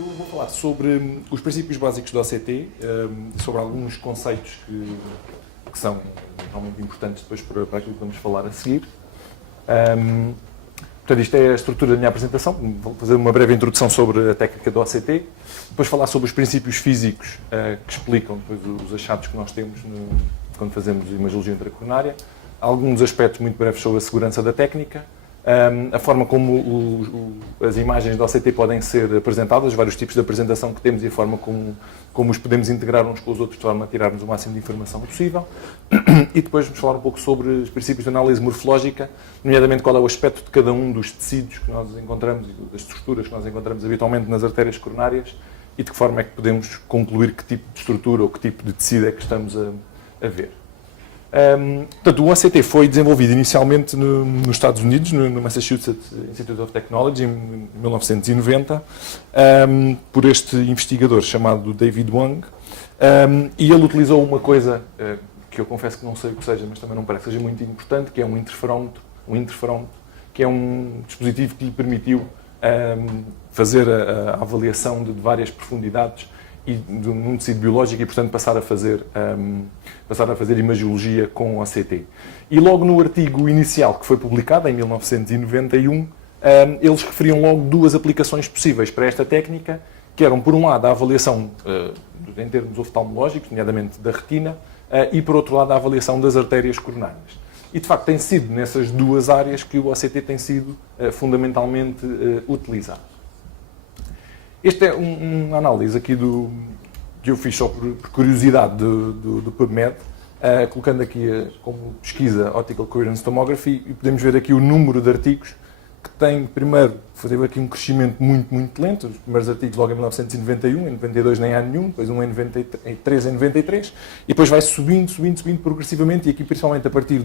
Eu vou falar sobre os princípios básicos do OCT, sobre alguns conceitos que são realmente importantes depois para aquilo que vamos falar a seguir. Portanto, isto é a estrutura da minha apresentação. Vou fazer uma breve introdução sobre a técnica do OCT, depois falar sobre os princípios físicos que explicam depois os achados que nós temos quando fazemos imagiologia intracoronária, alguns aspectos muito breves sobre a segurança da técnica, a forma como as imagens do OCT podem ser apresentadas, vários tipos de apresentação que temos e a forma como os podemos integrar uns com os outros de forma a tirarmos o máximo de informação possível. E depois vamos falar um pouco sobre os princípios de análise morfológica, nomeadamente qual é o aspecto de cada um dos tecidos que nós encontramos e das estruturas que nós encontramos habitualmente nas artérias coronárias e de que forma é que podemos concluir que tipo de estrutura ou que tipo de tecido é que estamos a ver. Portanto, o OCT foi desenvolvido inicialmente nos Estados Unidos, no Massachusetts Institute of Technology, em 1990, por este investigador chamado David Wang, e ele utilizou uma coisa que eu confesso que não sei o que seja, mas também não parece que seja muito importante, que é um interferómetro, que é um dispositivo que lhe permitiu fazer a avaliação de várias profundidades e de um tecido biológico e, portanto, passar a fazer imagiologia com o OCT. E logo no artigo inicial que foi publicado, em 1991, eles referiam logo duas aplicações possíveis para esta técnica, que eram, por um lado, a avaliação em termos oftalmológicos, nomeadamente da retina, e, por outro lado, a avaliação das artérias coronárias. E, de facto, tem sido nessas duas áreas que o OCT tem sido fundamentalmente utilizado. Esta é uma análise aqui que eu fiz só por curiosidade do PubMed, colocando aqui como pesquisa Optical Coherence Tomography, e podemos ver aqui o número de artigos que tem, primeiro, fazer aqui um crescimento muito, muito lento, os primeiros artigos logo em 1991, em 92 nem há nenhum, depois um em 93, em 93, e depois vai subindo progressivamente, e aqui principalmente a partir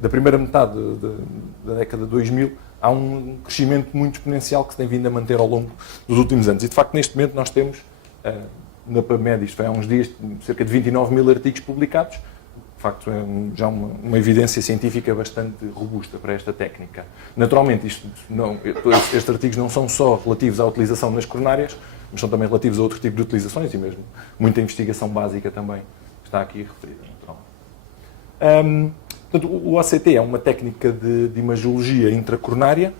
da primeira metade da década de 2000, há um crescimento muito exponencial que se tem vindo a manter ao longo dos últimos anos. E, de facto, neste momento nós temos, na PubMed, isto foi há uns dias, cerca de 29 mil artigos publicados. De facto, é já uma evidência científica bastante robusta para esta técnica. Naturalmente, estes artigos não são só relativos à utilização nas coronárias, mas são também relativos a outro tipo de utilizações e mesmo muita investigação básica também está aqui referida, naturalmente. Portanto, o OCT é uma técnica de imagiologia intracoronária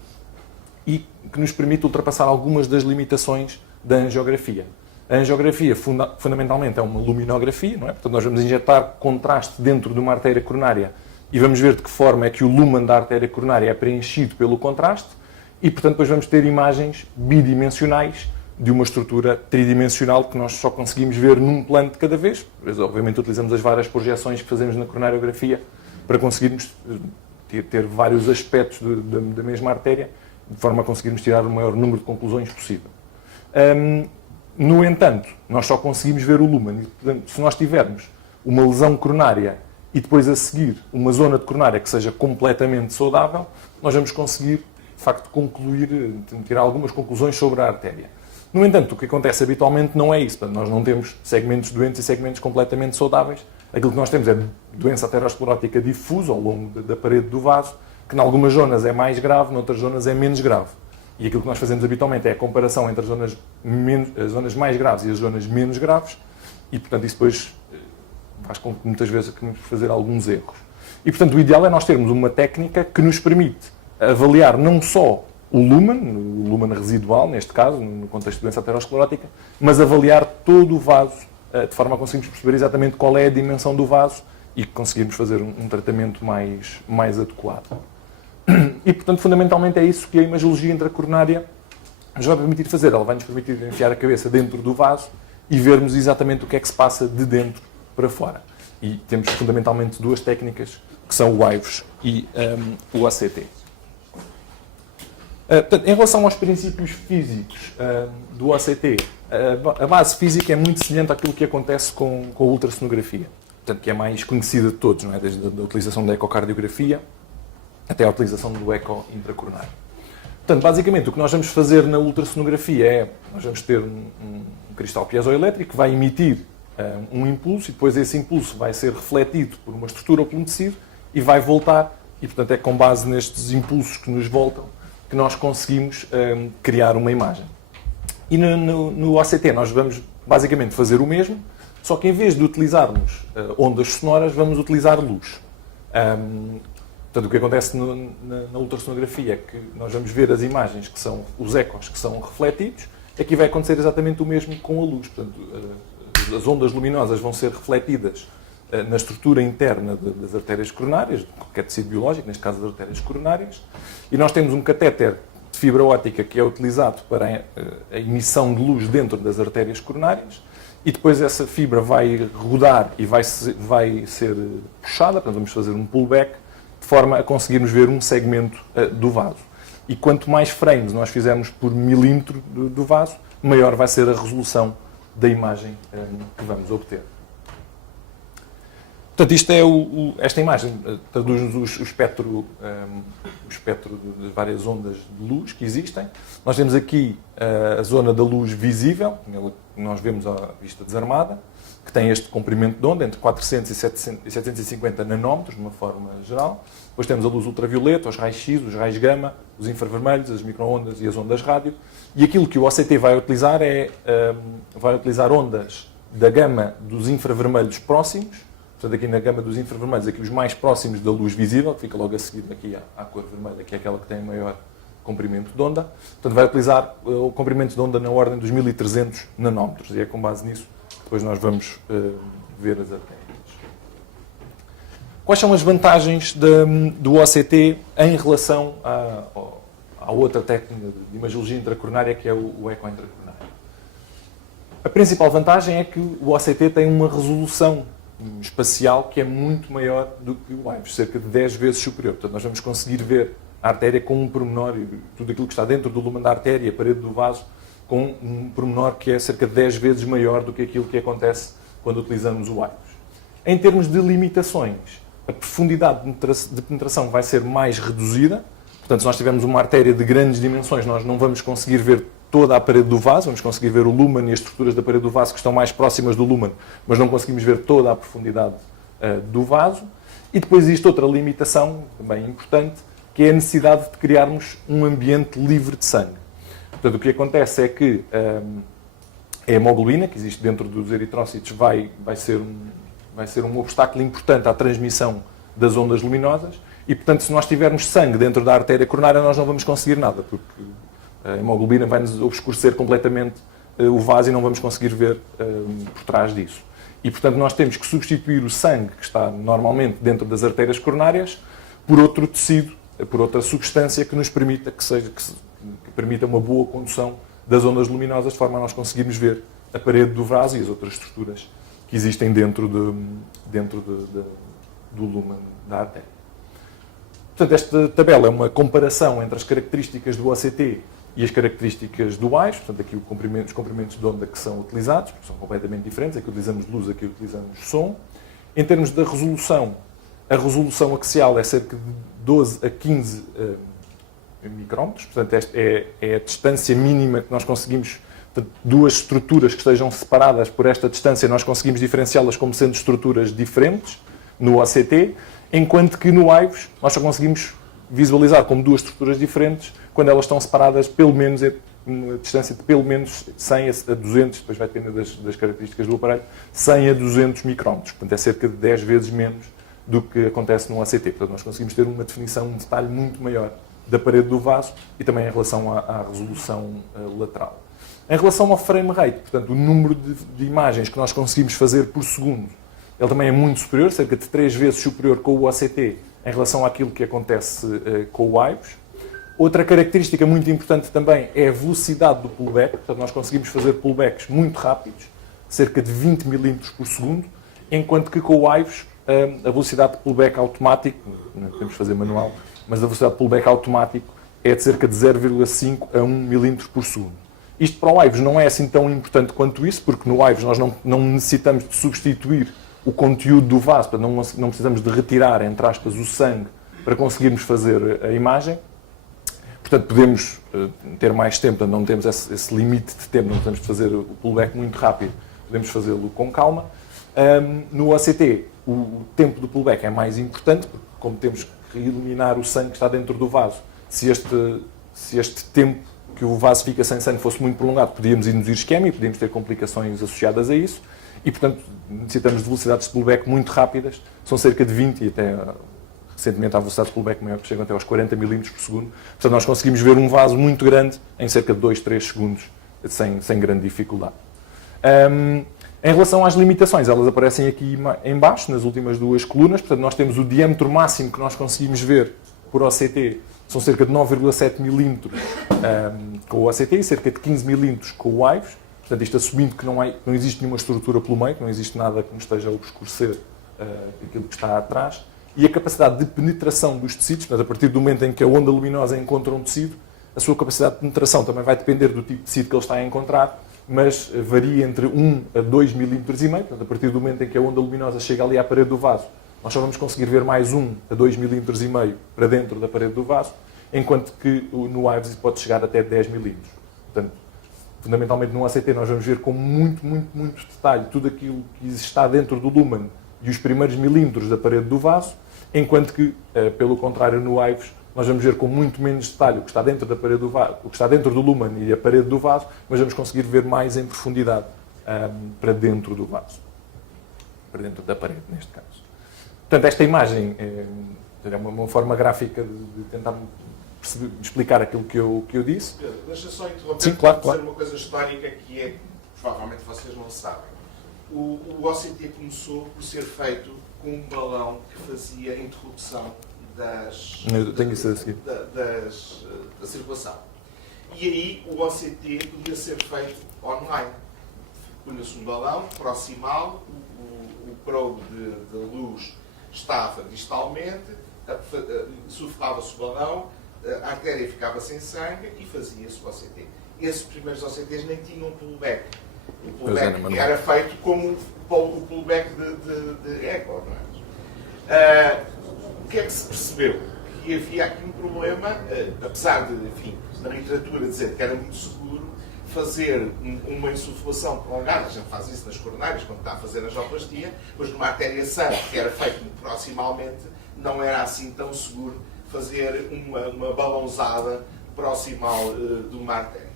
e que nos permite ultrapassar algumas das limitações da angiografia. A angiografia, fundamentalmente, é uma luminografia, não é? Portanto, nós vamos injetar contraste dentro de uma artéria coronária e vamos ver de que forma é que o lumen da artéria coronária é preenchido pelo contraste e, portanto, depois vamos ter imagens bidimensionais de uma estrutura tridimensional que nós só conseguimos ver num plano de cada vez. Mas, obviamente, utilizamos as várias projeções que fazemos na coronariografia para conseguirmos ter vários aspectos da mesma artéria, de forma a conseguirmos tirar o maior número de conclusões possível. No entanto, nós só conseguimos ver o lumen. Portanto, se nós tivermos uma lesão coronária e depois a seguir uma zona de coronária que seja completamente saudável, nós vamos conseguir, de facto, tirar algumas conclusões sobre a artéria. No entanto, o que acontece habitualmente não é isso. Portanto, nós não temos segmentos doentes e segmentos completamente saudáveis. Aquilo que nós temos é doença aterosclerótica difusa ao longo da parede do vaso, que em algumas zonas é mais grave, noutras zonas é menos grave. E aquilo que nós fazemos habitualmente é a comparação entre as zonas mais graves e as zonas menos graves, e, portanto, isso depois faz com que muitas vezes temos que fazer alguns erros. E, portanto, o ideal é nós termos uma técnica que nos permite avaliar não só o lumen residual, neste caso, no contexto de doença aterosclerótica, mas avaliar todo o vaso, de forma a conseguirmos perceber exatamente qual é a dimensão do vaso e conseguirmos fazer um tratamento mais adequado. E, portanto, fundamentalmente é isso que a imagiologia intracoronária nos vai permitir fazer. Ela vai nos permitir enfiar a cabeça dentro do vaso e vermos exatamente o que é que se passa de dentro para fora. E temos fundamentalmente duas técnicas, que são o IVUS e o OCT. Portanto, em relação aos princípios físicos do OCT, a base física é muito semelhante àquilo que acontece com a ultrassonografia, portanto, que é mais conhecida de todos, não é? Desde a utilização da ecocardiografia até a utilização do eco intracoronário. Portanto, basicamente, o que nós vamos fazer na ultrassonografia é, nós vamos ter um cristal piezoelétrico que vai emitir um impulso e depois esse impulso vai ser refletido por uma estrutura ou por um tecido e vai voltar, e portanto é com base nestes impulsos que nos voltam que nós conseguimos criar uma imagem. E no OCT nós vamos basicamente fazer o mesmo, só que em vez de utilizarmos ondas sonoras, vamos utilizar luz. Portanto, o que acontece na ultrassonografia é que nós vamos ver as imagens que são os ecos que são refletidos. Aqui vai acontecer exatamente o mesmo com a luz. Portanto, as ondas luminosas vão ser refletidas na estrutura interna das artérias coronárias, de qualquer tecido biológico, neste caso das artérias coronárias, e nós temos um catéter de fibra óptica que é utilizado para a emissão de luz dentro das artérias coronárias, e depois essa fibra vai rodar e vai ser puxada, portanto vamos fazer um pullback, de forma a conseguirmos ver um segmento do vaso. E quanto mais frames nós fizermos por milímetro do vaso, maior vai ser a resolução da imagem que vamos obter. Portanto, esta imagem traduz-nos o espectro de várias ondas de luz que existem. Nós temos aqui a zona da luz visível, que nós vemos à vista desarmada, que tem este comprimento de onda entre 400 e 750 nanómetros, de uma forma geral. Depois temos a luz ultravioleta, os raios-x, os raios gama, os infravermelhos, as microondas e as ondas rádio. E aquilo que o OCT vai utilizar vai utilizar ondas da gama dos infravermelhos próximos. Portanto, aqui na gama dos infravermelhos, aqui os mais próximos da luz visível, que fica logo a seguir aqui à cor vermelha, que é aquela que tem maior comprimento de onda. Portanto, vai utilizar o comprimento de onda na ordem dos 1300 nanómetros. E é com base nisso que depois nós vamos ver as artérias. Quais são as vantagens do OCT em relação à outra técnica de imagiologia intracoronária, que é o eco intracoronário? A principal vantagem é que o OCT tem uma resolução espacial que é muito maior do que o IVUS, cerca de 10 vezes superior. Portanto, nós vamos conseguir ver a artéria com um pormenor, e tudo aquilo que está dentro do lumen da artéria, a parede do vaso, com um pormenor que é cerca de 10 vezes maior do que aquilo que acontece quando utilizamos o IVUS. Em termos de limitações, a profundidade de penetração vai ser mais reduzida. Portanto, se nós tivermos uma artéria de grandes dimensões, nós não vamos conseguir ver toda a parede do vaso, vamos conseguir ver o lumen e as estruturas da parede do vaso que estão mais próximas do lumen, mas não conseguimos ver toda a profundidade do vaso. E depois existe outra limitação, também importante, que é a necessidade de criarmos um ambiente livre de sangue. Portanto, o que acontece é que a hemoglobina, que existe dentro dos eritrócitos, vai ser um obstáculo importante à transmissão das ondas luminosas e, portanto, se nós tivermos sangue dentro da artéria coronária, nós não vamos conseguir nada, porque a hemoglobina vai-nos obscurecer completamente o vaso e não vamos conseguir ver por trás disso. E, portanto, nós temos que substituir o sangue que está normalmente dentro das artérias coronárias por outro tecido, por outra substância que nos permita que permita uma boa condução das ondas luminosas, de forma a nós conseguirmos ver a parede do vaso e as outras estruturas que existem dentro do lumen da artéria. Portanto, esta tabela é uma comparação entre as características do OCT e as características do IVUS, portanto, aqui os comprimentos de onda que são utilizados, são completamente diferentes, aqui utilizamos luz, aqui utilizamos som. Em termos da resolução, a resolução axial é cerca de 12 a 15 micrómetros, portanto, esta é a distância mínima que nós conseguimos. Portanto, duas estruturas que estejam separadas por esta distância, nós conseguimos diferenciá-las como sendo estruturas diferentes no OCT, enquanto que no IVUS nós só conseguimos visualizar como duas estruturas diferentes quando elas estão separadas pelo menos a uma distância de pelo menos 100 a 200, depois vai depender das características do aparelho, 100 a 200 micrómetros. Portanto, é cerca de 10 vezes menos do que acontece no OCT. Portanto, nós conseguimos ter uma definição, um detalhe muito maior da parede do vaso e também em relação à resolução lateral. Em relação ao frame rate, portanto, o número de imagens que nós conseguimos fazer por segundo, ele também é muito superior, cerca de 3 vezes superior com o OCT em relação àquilo que acontece com o IVUS. Outra característica muito importante também é a velocidade do pullback. Portanto, nós conseguimos fazer pullbacks muito rápidos, cerca de 20 milímetros por segundo, enquanto que com o IVUS a velocidade de pullback automático, não podemos fazer manual, mas a velocidade de pullback automático é de cerca de 0,5 a 1 milímetro por segundo. Isto para o IVUS não é assim tão importante quanto isso, porque no IVUS nós não necessitamos de substituir o conteúdo do vaso, portanto não precisamos de retirar, entre aspas, o sangue para conseguirmos fazer a imagem. Portanto, podemos ter mais tempo, portanto, não temos esse limite de tempo, não podemos fazer o pullback muito rápido, podemos fazê-lo com calma. No OCT, o tempo do pullback é mais importante, porque como temos que eliminar o sangue que está dentro do vaso, se este tempo que o vaso fica sem sangue fosse muito prolongado, podíamos induzir isquemia, podíamos ter complicações associadas a isso, e, portanto, necessitamos de velocidades de pullback muito rápidas, são cerca de 20 e até recentemente há velocidades de pullback maior que chegam até aos 40 milímetros por segundo. Portanto, nós conseguimos ver um vaso muito grande em cerca de 2, 3 segundos, sem grande dificuldade. Em relação às limitações, elas aparecem aqui em baixo, nas últimas duas colunas. Portanto, nós temos o diâmetro máximo que nós conseguimos ver por OCT, são cerca de 9,7 milímetros com o OCT e cerca de 15 milímetros com o IVES. Portanto, isto assumindo que não existe nenhuma estrutura pelo meio, que não existe nada que nos esteja a obscurecer aquilo que está atrás. E a capacidade de penetração dos tecidos, portanto, a partir do momento em que a onda luminosa encontra um tecido, a sua capacidade de penetração também vai depender do tipo de tecido que ele está a encontrar, mas varia entre 1 a 2 milímetros e meio. Portanto, a partir do momento em que a onda luminosa chega ali à parede do vaso, nós só vamos conseguir ver mais 1 a 2 milímetros e meio para dentro da parede do vaso, enquanto que no IVES pode chegar até 10 milímetros. Portanto, fundamentalmente no ACT nós vamos ver com muito detalhe tudo aquilo que está dentro do lumen e os primeiros milímetros da parede do vaso, enquanto que, pelo contrário, no IVES nós vamos ver com muito menos detalhe o que está dentro da parede do vaso, o que está dentro do lumen e a parede do vaso, mas vamos conseguir ver mais em profundidade para dentro do vaso, para dentro da parede, neste caso. Portanto, esta imagem é uma forma gráfica de tentar explicar aquilo que eu disse. Pedro, deixa só interromper. Sim, claro. Dizer uma coisa histórica que é, provavelmente vocês não sabem. O OCT começou por ser feito com um balão que fazia a interrupção da circulação. E aí o OCT podia ser feito online. Punha-se um balão proximal, o probe de luz estava distalmente, sufocava-se o balão, a artéria ficava sem sangue e fazia-se o OCT. Esses primeiros OCTs nem tinham pullback. O pullback era feito como o pullback de eco, não é? O que é que se percebeu? Que havia aqui um problema, apesar de, enfim, na literatura dizer que era muito seguro fazer uma insuflação prolongada, a gente faz isso nas coronárias, quando está a fazer a angioplastia, mas numa artéria sã, que era feito proximalmente, não era assim tão seguro fazer uma balãozada proximal de uma artéria.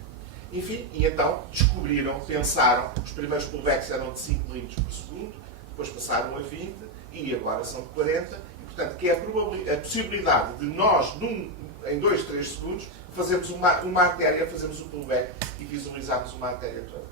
Enfim, e então descobriram, pensaram, os primeiros pullbacks eram de 5 litros por segundo, depois passaram a 20 e agora são de 40, e portanto que é a possibilidade de nós, em 2, 3 segundos, fazermos uma artéria, fazermos um pullback e visualizarmos uma artéria toda.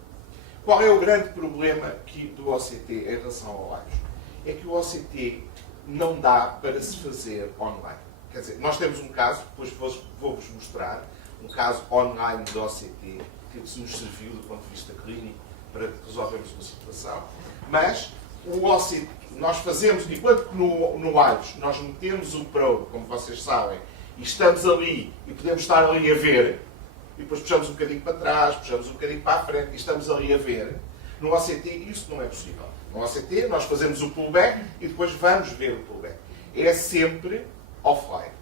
Qual é o grande problema do OCT em relação ao IVES? É que o OCT não dá para se fazer online. Quer dizer, nós temos um caso, depois vou-vos mostrar, um caso online do OCT, que nos serviu do ponto de vista clínico para resolvermos uma situação, mas o OCT, nós fazemos, enquanto que no IVES nós metemos o probe, como vocês sabem, e estamos ali, e podemos estar ali a ver, e depois puxamos um bocadinho para trás, puxamos um bocadinho para a frente, e estamos ali a ver, no OCT isso não é possível. No OCT nós fazemos o pullback e depois vamos ver o pullback. É sempre offline.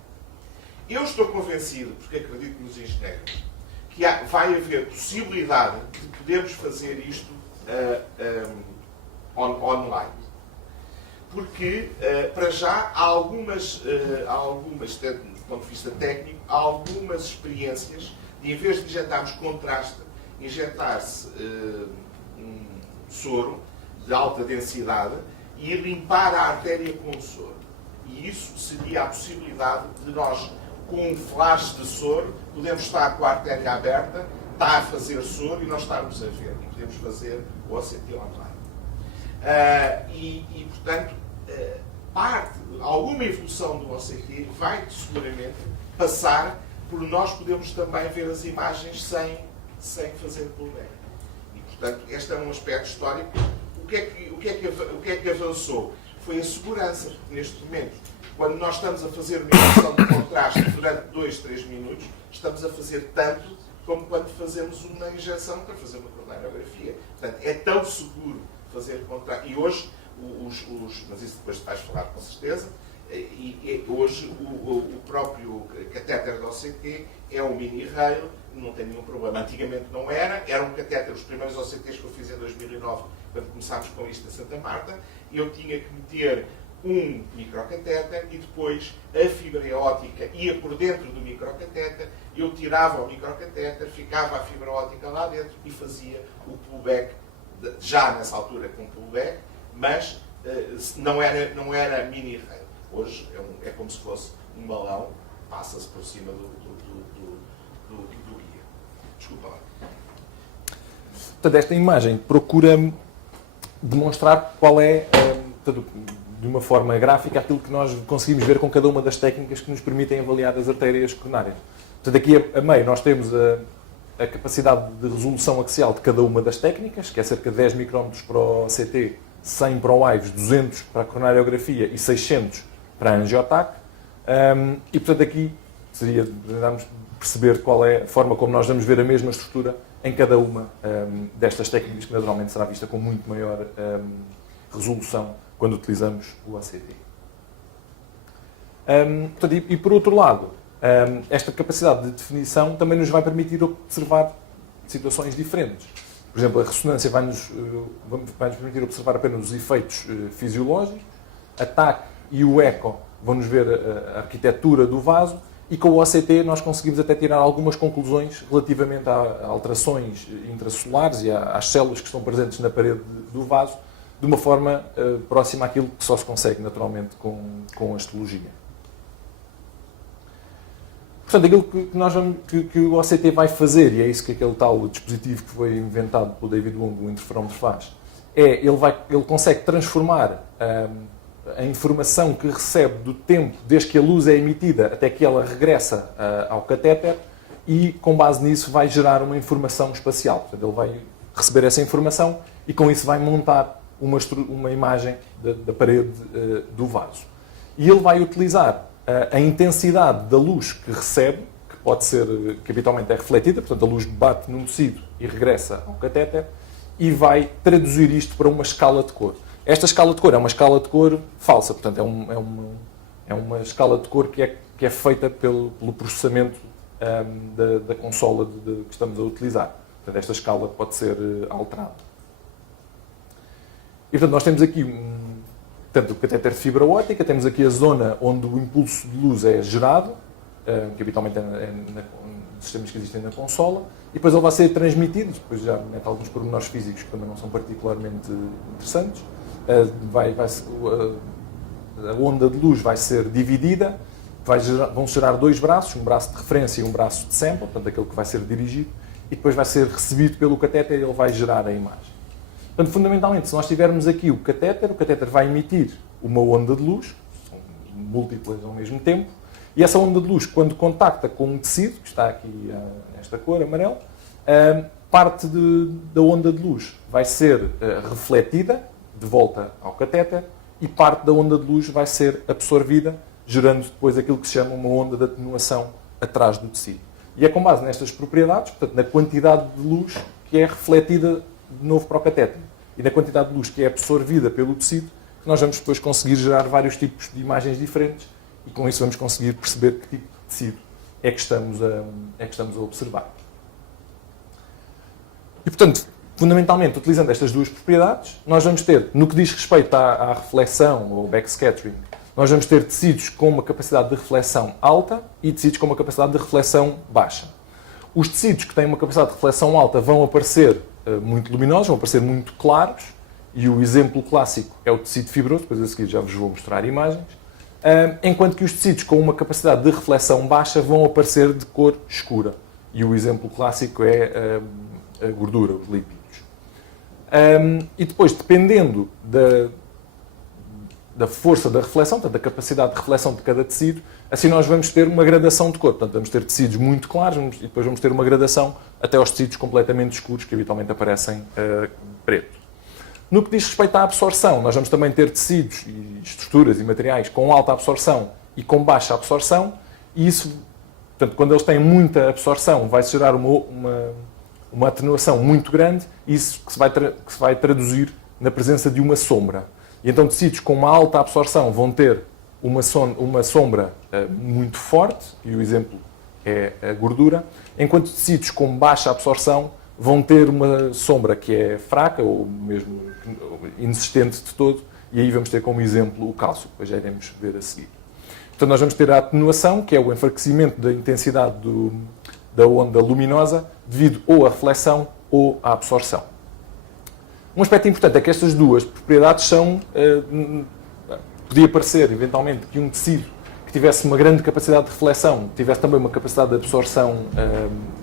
Eu estou convencido, porque acredito nos engenheiros, que vai haver possibilidade de podermos fazer isto online. Porque, para já, há algumas, do ponto de vista técnico, há algumas experiências de, em vez de injetarmos contraste, injetar-se um soro de alta densidade e limpar a artéria com o soro. E isso seria a possibilidade de nós, com um flash de soro, podemos estar com a artéria aberta, está a fazer soro e nós estarmos a ver. E podemos fazer o OCT online. Portanto, alguma evolução do OCT vai seguramente passar por nós podermos também ver as imagens sem fazer pullback. E, portanto, este é um aspecto histórico. O que é que avançou? Foi a segurança, porque neste momento, quando nós estamos a fazer uma injeção de contraste durante 2, 3 minutos, estamos a fazer tanto como quando fazemos uma injeção para fazer uma coronariografia. Portanto, é tão seguro fazer contraste. E hoje, mas isso depois vais falar com certeza, hoje o próprio catéter do OCT é um mini rail, não tem nenhum problema. Antigamente não era um catéter, os primeiros OCTs que eu fiz em 2009, quando começámos com isto em Santa Marta, eu tinha que meter um microcatéter e depois a fibra óptica ia por dentro do microcatéter, eu tirava o microcatéter, ficava a fibra óptica lá dentro e fazia o pullback, já nessa altura com pullback, mas não era mini rail. Hoje é como se fosse um balão, passa-se por cima do guia. Desculpa lá. Portanto, esta imagem procura demonstrar qual é, de uma forma gráfica, aquilo que nós conseguimos ver com cada uma das técnicas que nos permitem avaliar as artérias coronárias. Portanto, aqui a meio nós temos a capacidade de resolução axial de cada uma das técnicas, que é cerca de 10 micrómetros para o CT, 100 para o IVES, 200 para a coronariografia e 600 para a angiotac. E, portanto, aqui seria tentarmos perceber qual é a forma como nós vamos ver a mesma estrutura em cada uma destas técnicas, que naturalmente será vista com muito maior resolução quando utilizamos o ACT. Portanto, e por outro lado, esta capacidade de definição também nos vai permitir observar situações diferentes. Por exemplo, a ressonância vai-nos permitir observar apenas os efeitos fisiológicos, a TAC e o ECO vão-nos ver a arquitetura do vaso, e com o OCT nós conseguimos até tirar algumas conclusões relativamente a alterações intracelares e às células que estão presentes na parede do vaso, de uma forma próxima àquilo que só se consegue naturalmente com a histologia. Portanto, aquilo que o OCT vai fazer, e é isso que aquele tal dispositivo que foi inventado pelo David Wong, o interferómetro, faz, ele consegue transformar a informação que recebe do tempo desde que a luz é emitida até que ela regressa ao catéter, e com base nisso vai gerar uma informação espacial. Portanto, ele vai receber essa informação e com isso vai montar uma imagem da parede do vaso. E ele vai utilizar a intensidade da luz que recebe, que habitualmente é refletida, portanto a luz bate num tecido e regressa ao catéter, e vai traduzir isto para uma escala de cor. Esta escala de cor é uma escala de cor falsa, portanto é uma escala de cor que é feita pelo processamento da consola que estamos a utilizar. Portanto, esta escala pode ser alterada. E portanto nós temos aqui o catéter de fibra óptica, temos aqui a zona onde o impulso de luz é gerado, que habitualmente é nos sistemas que existem na consola, e depois ele vai ser transmitido, depois já mete alguns pormenores físicos que também não são particularmente interessantes. A onda de luz vai ser dividida, vão gerar dois braços, um braço de referência e um braço de sample, portanto aquele que vai ser dirigido, e depois vai ser recebido pelo catéter e ele vai gerar a imagem. Portanto, fundamentalmente, se nós tivermos aqui o catéter vai emitir uma onda de luz, são múltiplas ao mesmo tempo, e essa onda de luz, quando contacta com um tecido, que está aqui nesta cor, amarelo, parte da onda de luz vai ser refletida de volta ao catéter, e parte da onda de luz vai ser absorvida, gerando depois aquilo que se chama uma onda de atenuação atrás do tecido. E é com base nestas propriedades, portanto, na quantidade de luz que é refletida de novo para o catéter e na quantidade de luz que é absorvida pelo tecido, que nós vamos depois conseguir gerar vários tipos de imagens diferentes, e com isso vamos conseguir perceber que tipo de tecido é que estamos a observar. E, portanto, fundamentalmente, utilizando estas duas propriedades, nós vamos ter, no que diz respeito à reflexão ou backscattering, nós vamos ter tecidos com uma capacidade de reflexão alta e tecidos com uma capacidade de reflexão baixa. Os tecidos que têm uma capacidade de reflexão alta vão aparecer muito luminosos, vão aparecer muito claros, e o exemplo clássico é o tecido fibroso, depois a seguir já vos vou mostrar imagens, enquanto que os tecidos com uma capacidade de reflexão baixa vão aparecer de cor escura, e o exemplo clássico é a gordura, os lípidos. E depois, dependendo da força da reflexão, portanto, da capacidade de reflexão de cada tecido, assim nós vamos ter uma gradação de cor. Portanto, vamos ter tecidos muito claros e depois vamos ter uma gradação até aos tecidos completamente escuros, que habitualmente aparecem preto. No que diz respeito à absorção, nós vamos também ter tecidos e estruturas e materiais com alta absorção e com baixa absorção, e isso, portanto, quando eles têm muita absorção, vai gerar uma atenuação muito grande, e isso que se vai traduzir na presença de uma sombra. E então tecidos com uma alta absorção vão ter uma sombra muito forte, e o exemplo é a gordura, enquanto tecidos com baixa absorção vão ter uma sombra que é fraca, ou mesmo inexistente de todo, e aí vamos ter como exemplo o cálcio, que depois já iremos ver a seguir. Portanto, nós vamos ter a atenuação, que é o enfraquecimento da intensidade da onda luminosa devido ou à reflexão ou à absorção. Um aspecto importante é que estas duas propriedades são... podia parecer, eventualmente, que um tecido que tivesse uma grande capacidade de reflexão tivesse também uma capacidade de absorção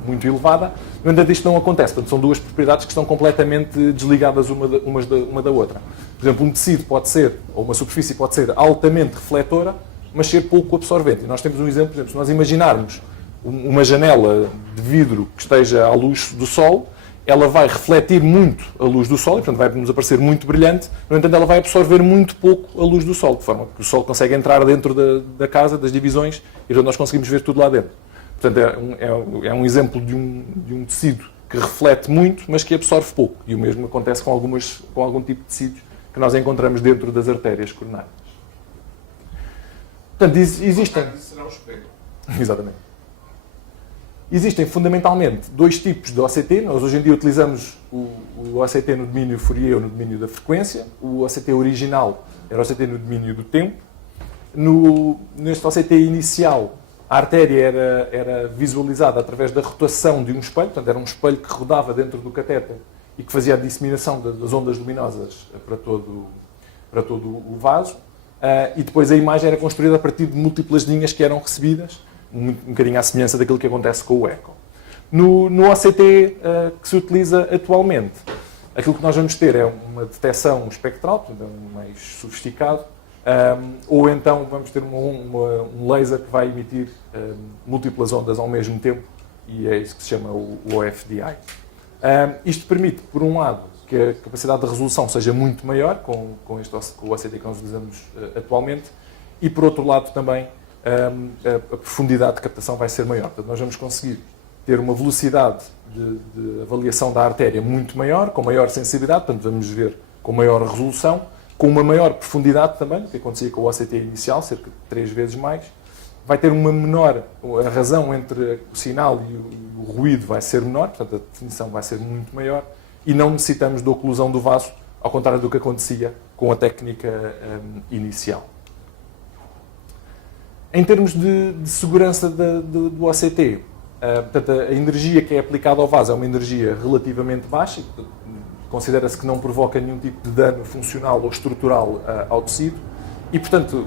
muito elevada. No entanto, isto não acontece. Portanto, são duas propriedades que estão completamente desligadas uma da outra. Por exemplo, um tecido pode ser, ou uma superfície pode ser altamente refletora, mas ser pouco absorvente. E nós temos um exemplo, por exemplo, se nós imaginarmos uma janela de vidro que esteja à luz do sol, ela vai refletir muito a luz do sol, e portanto vai nos aparecer muito brilhante, no entanto ela vai absorver muito pouco a luz do sol, de forma que o sol consegue entrar dentro da casa, das divisões, e nós conseguimos ver tudo lá dentro. Portanto é um exemplo de um tecido que reflete muito, mas que absorve pouco. E o mesmo acontece com algum tipo de tecidos que nós encontramos dentro das artérias coronárias. Portanto, existem... Será o espelho. Exatamente. Existem fundamentalmente dois tipos de OCT. Nós hoje em dia utilizamos o OCT no domínio Fourier ou no domínio da frequência. O OCT original era o OCT no domínio do tempo. Neste OCT inicial, a artéria era visualizada através da rotação de um espelho. Portanto, era um espelho que rodava dentro do catéter e que fazia a disseminação das ondas luminosas para todo o vaso. E depois a imagem era construída a partir de múltiplas linhas que eram recebidas, um bocadinho à semelhança daquilo que acontece com o eco. No OCT que se utiliza atualmente, aquilo que nós vamos ter é uma detecção espectral, portanto, mais sofisticado, ou então vamos ter um laser que vai emitir múltiplas ondas ao mesmo tempo, e é isso que se chama o OFDI. Isto permite, por um lado, que a capacidade de resolução seja muito maior com o OCT que nós utilizamos atualmente, e por outro lado também a profundidade de captação vai ser maior. Portanto, nós vamos conseguir ter uma velocidade de avaliação da artéria muito maior, com maior sensibilidade, portanto vamos ver com maior resolução, com uma maior profundidade também, o que acontecia com o OCT inicial, cerca de 3 vezes mais. Vai ter uma menor, a razão entre o sinal e o ruído vai ser menor, portanto a definição vai ser muito maior, e não necessitamos de oclusão do vaso, ao contrário do que acontecia com a técnica inicial. Em termos de segurança do OCT, portanto, a energia que é aplicada ao vaso é uma energia relativamente baixa, considera-se que não provoca nenhum tipo de dano funcional ou estrutural ao tecido, e, portanto,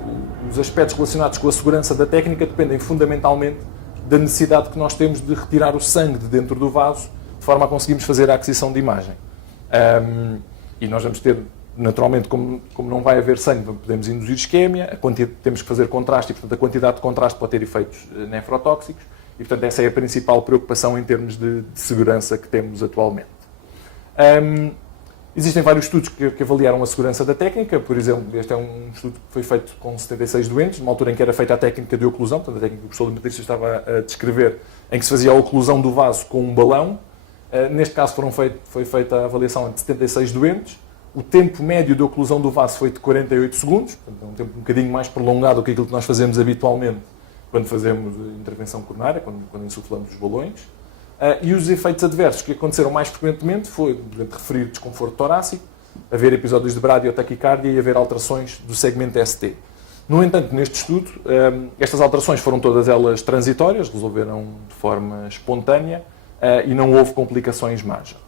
os aspectos relacionados com a segurança da técnica dependem fundamentalmente da necessidade que nós temos de retirar o sangue de dentro do vaso, de forma a conseguirmos fazer a aquisição de imagem. E nós vamos ter, naturalmente, como não vai haver sangue, podemos induzir isquémia, temos que fazer contraste, e, portanto, a quantidade de contraste pode ter efeitos nefrotóxicos, e, portanto, essa é a principal preocupação em termos de segurança que temos atualmente. Existem vários estudos que avaliaram a segurança da técnica. Por exemplo, este é um estudo que foi feito com 76 doentes, numa altura em que era feita a técnica de oclusão, portanto, a técnica que o professor Patrício estava a descrever, em que se fazia a oclusão do vaso com um balão. Neste caso foi feita a avaliação de 76 doentes. O tempo médio de oclusão do vaso foi de 48 segundos, portanto, é um tempo um bocadinho mais prolongado do que aquilo que nós fazemos habitualmente quando fazemos intervenção coronária, quando insuflamos os balões. E os efeitos adversos que aconteceram mais frequentemente foi referir desconforto torácico, haver episódios de bradiotaquicardia e haver alterações do segmento ST. No entanto, neste estudo, estas alterações foram todas elas transitórias, resolveram de forma espontânea e não houve complicações major.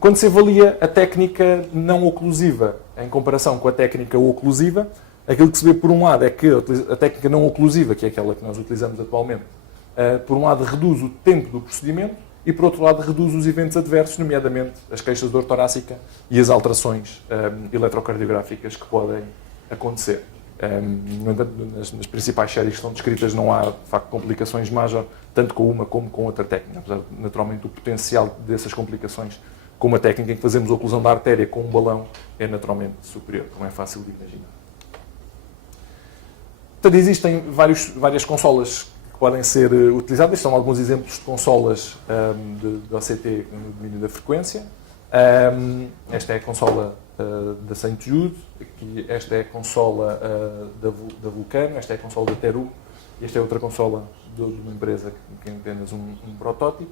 Quando se avalia a técnica não oclusiva em comparação com a técnica oclusiva, aquilo que se vê por um lado é que a técnica não oclusiva, que é aquela que nós utilizamos atualmente, por um lado reduz o tempo do procedimento e por outro lado reduz os eventos adversos, nomeadamente as queixas de dor torácica e as alterações eletrocardiográficas que podem acontecer. No entanto, nas principais séries que estão descritas não há, de facto, complicações major, tanto com uma como com outra técnica, apesar de, naturalmente, o potencial dessas complicações com uma técnica em que fazemos a oclusão da artéria com um balão é naturalmente superior, como é fácil de imaginar. Portanto, existem várias consolas que podem ser utilizadas. São alguns exemplos de consolas de OCT no domínio da frequência. Esta é a consola da St. Jude, esta é a consola da Vulcano, esta é a consola da Teru, e esta é outra consola de uma empresa que é apenas um protótipo.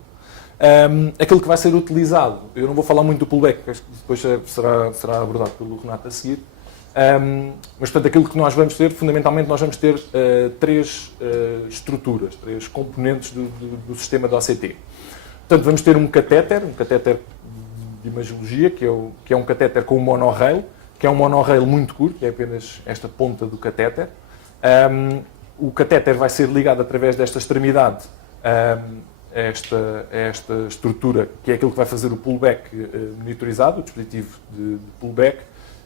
Aquilo que vai ser utilizado, eu não vou falar muito do pullback, que depois será abordado pelo Renato a seguir, Mas, portanto, aquilo que nós vamos ter, fundamentalmente, nós vamos ter três estruturas, três componentes do sistema do OCT. Portanto, vamos ter um catéter de imagiologia, que é um catéter com um monorail, que é um monorail muito curto, que é apenas esta ponta do catéter. O catéter vai ser ligado através desta extremidade a esta estrutura, que é aquilo que vai fazer o pullback monitorizado, o dispositivo de pullback,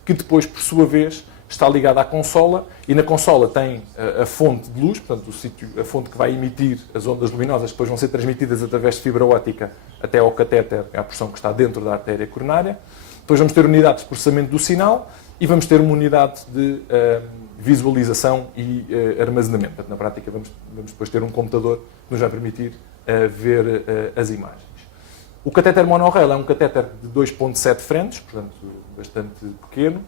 que depois, por sua vez, está ligado à consola, e na consola tem a fonte de luz, portanto, a fonte que vai emitir as ondas luminosas, que depois vão ser transmitidas através de fibra óptica até ao catéter, é a porção que está dentro da artéria coronária. Depois vamos ter unidades de processamento do sinal e vamos ter uma unidade de visualização e armazenamento. Portanto, na prática, vamos depois ter um computador que nos vai permitir ver as imagens. O catéter monorail é um catéter de 2.7 frentes, portanto, bastante pequeno,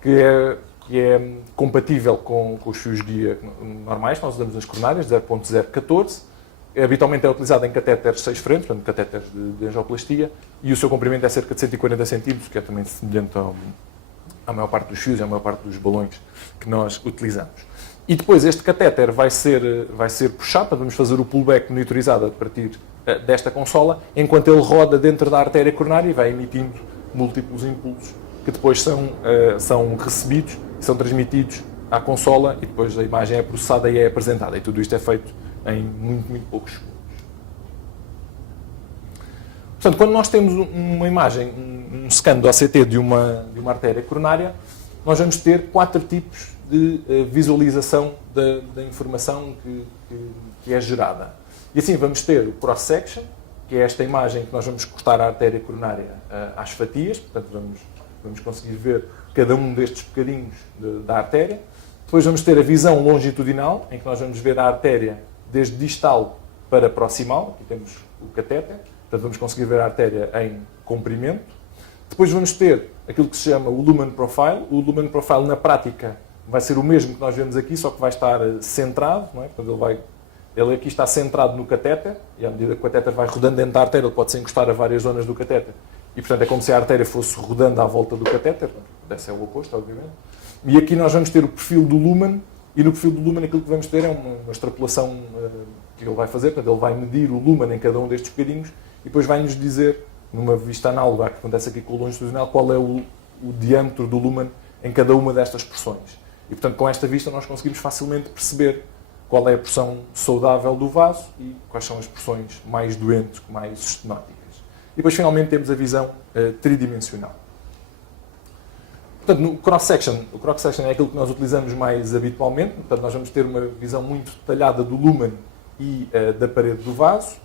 que é compatível com os fios guia normais que nós usamos nas coronárias, 0.014. Habitualmente é utilizado em catéteres 6 frentes, portanto, catéteres de angioplastia, e o seu comprimento é cerca de 140 cm, que é também semelhante à maior parte dos fios e à maior parte dos balões que nós utilizamos. E depois este catéter vai ser puxado, vamos fazer o pullback monitorizado a partir desta consola, enquanto ele roda dentro da artéria coronária e vai emitindo múltiplos impulsos que depois são recebidos, são transmitidos à consola e depois a imagem é processada e é apresentada. E tudo isto é feito em muito poucos segundos. Portanto, quando nós temos uma imagem, um scan do OCT de uma artéria coronária, nós vamos ter 4 tipos de visualização da informação que é gerada. E assim vamos ter o cross-section, que é esta imagem que nós vamos cortar a artéria coronária às fatias, portanto vamos conseguir ver cada um destes bocadinhos da artéria. Depois vamos ter a visão longitudinal, em que nós vamos ver a artéria desde distal para proximal, aqui temos o catéter, portanto vamos conseguir ver a artéria em comprimento. Depois vamos ter aquilo que se chama o lumen profile. O lumen profile na prática vai ser o mesmo que nós vemos aqui, só que vai estar centrado, não é? Portanto, ele aqui está centrado no catéter, e à medida que o catéter vai rodando dentro da artéria, ele pode se encostar a várias zonas do catéter. E, portanto, é como se a artéria fosse rodando à volta do catéter. Desse é o oposto, obviamente. E aqui nós vamos ter o perfil do lumen, e no perfil do lumen aquilo que vamos ter é uma extrapolação que ele vai fazer. Portanto, ele vai medir o lumen em cada um destes bocadinhos e depois vai-nos dizer, numa vista análoga à que acontece aqui com o longitudinal, qual é o diâmetro do lumen em cada uma destas porções. E, portanto, com esta vista nós conseguimos facilmente perceber qual é a porção saudável do vaso e quais são as porções mais doentes, mais estenóticas. E depois, finalmente, temos a visão tridimensional. Portanto, o cross-section é aquilo que nós utilizamos mais habitualmente. Portanto, nós vamos ter uma visão muito detalhada do lumen e da parede do vaso.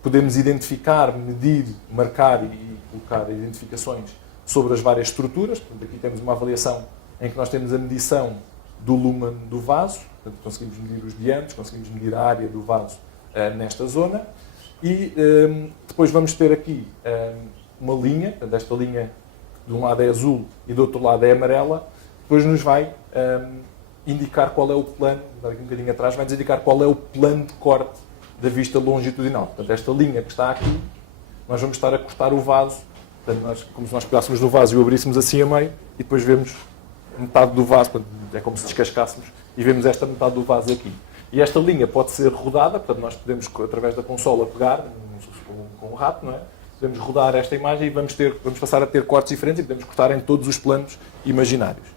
Podemos identificar, medir, marcar e colocar identificações sobre as várias estruturas. Portanto, aqui temos uma avaliação em que nós temos a medição do lumen do vaso. Portanto, conseguimos medir os diâmetros, conseguimos medir a área do vaso nesta zona. E depois vamos ter aqui uma linha, portanto, esta linha de um lado é azul e do outro lado é amarela, depois nos vai indicar qual é o plano, daqui um bocadinho atrás, vai-nos indicar qual é o plano de corte da vista longitudinal. Portanto, esta linha que está aqui, nós vamos estar a cortar o vaso, portanto, como se nós pegássemos no vaso e o abríssemos assim a meio, e depois vemos metade do vaso, portanto, é como se descascássemos, e vemos esta metade do vaso aqui. E esta linha pode ser rodada, portanto, nós podemos, através da consola, pegar com o rato, não é? Podemos rodar esta imagem e vamos passar a ter cortes diferentes e podemos cortar em todos os planos imaginários.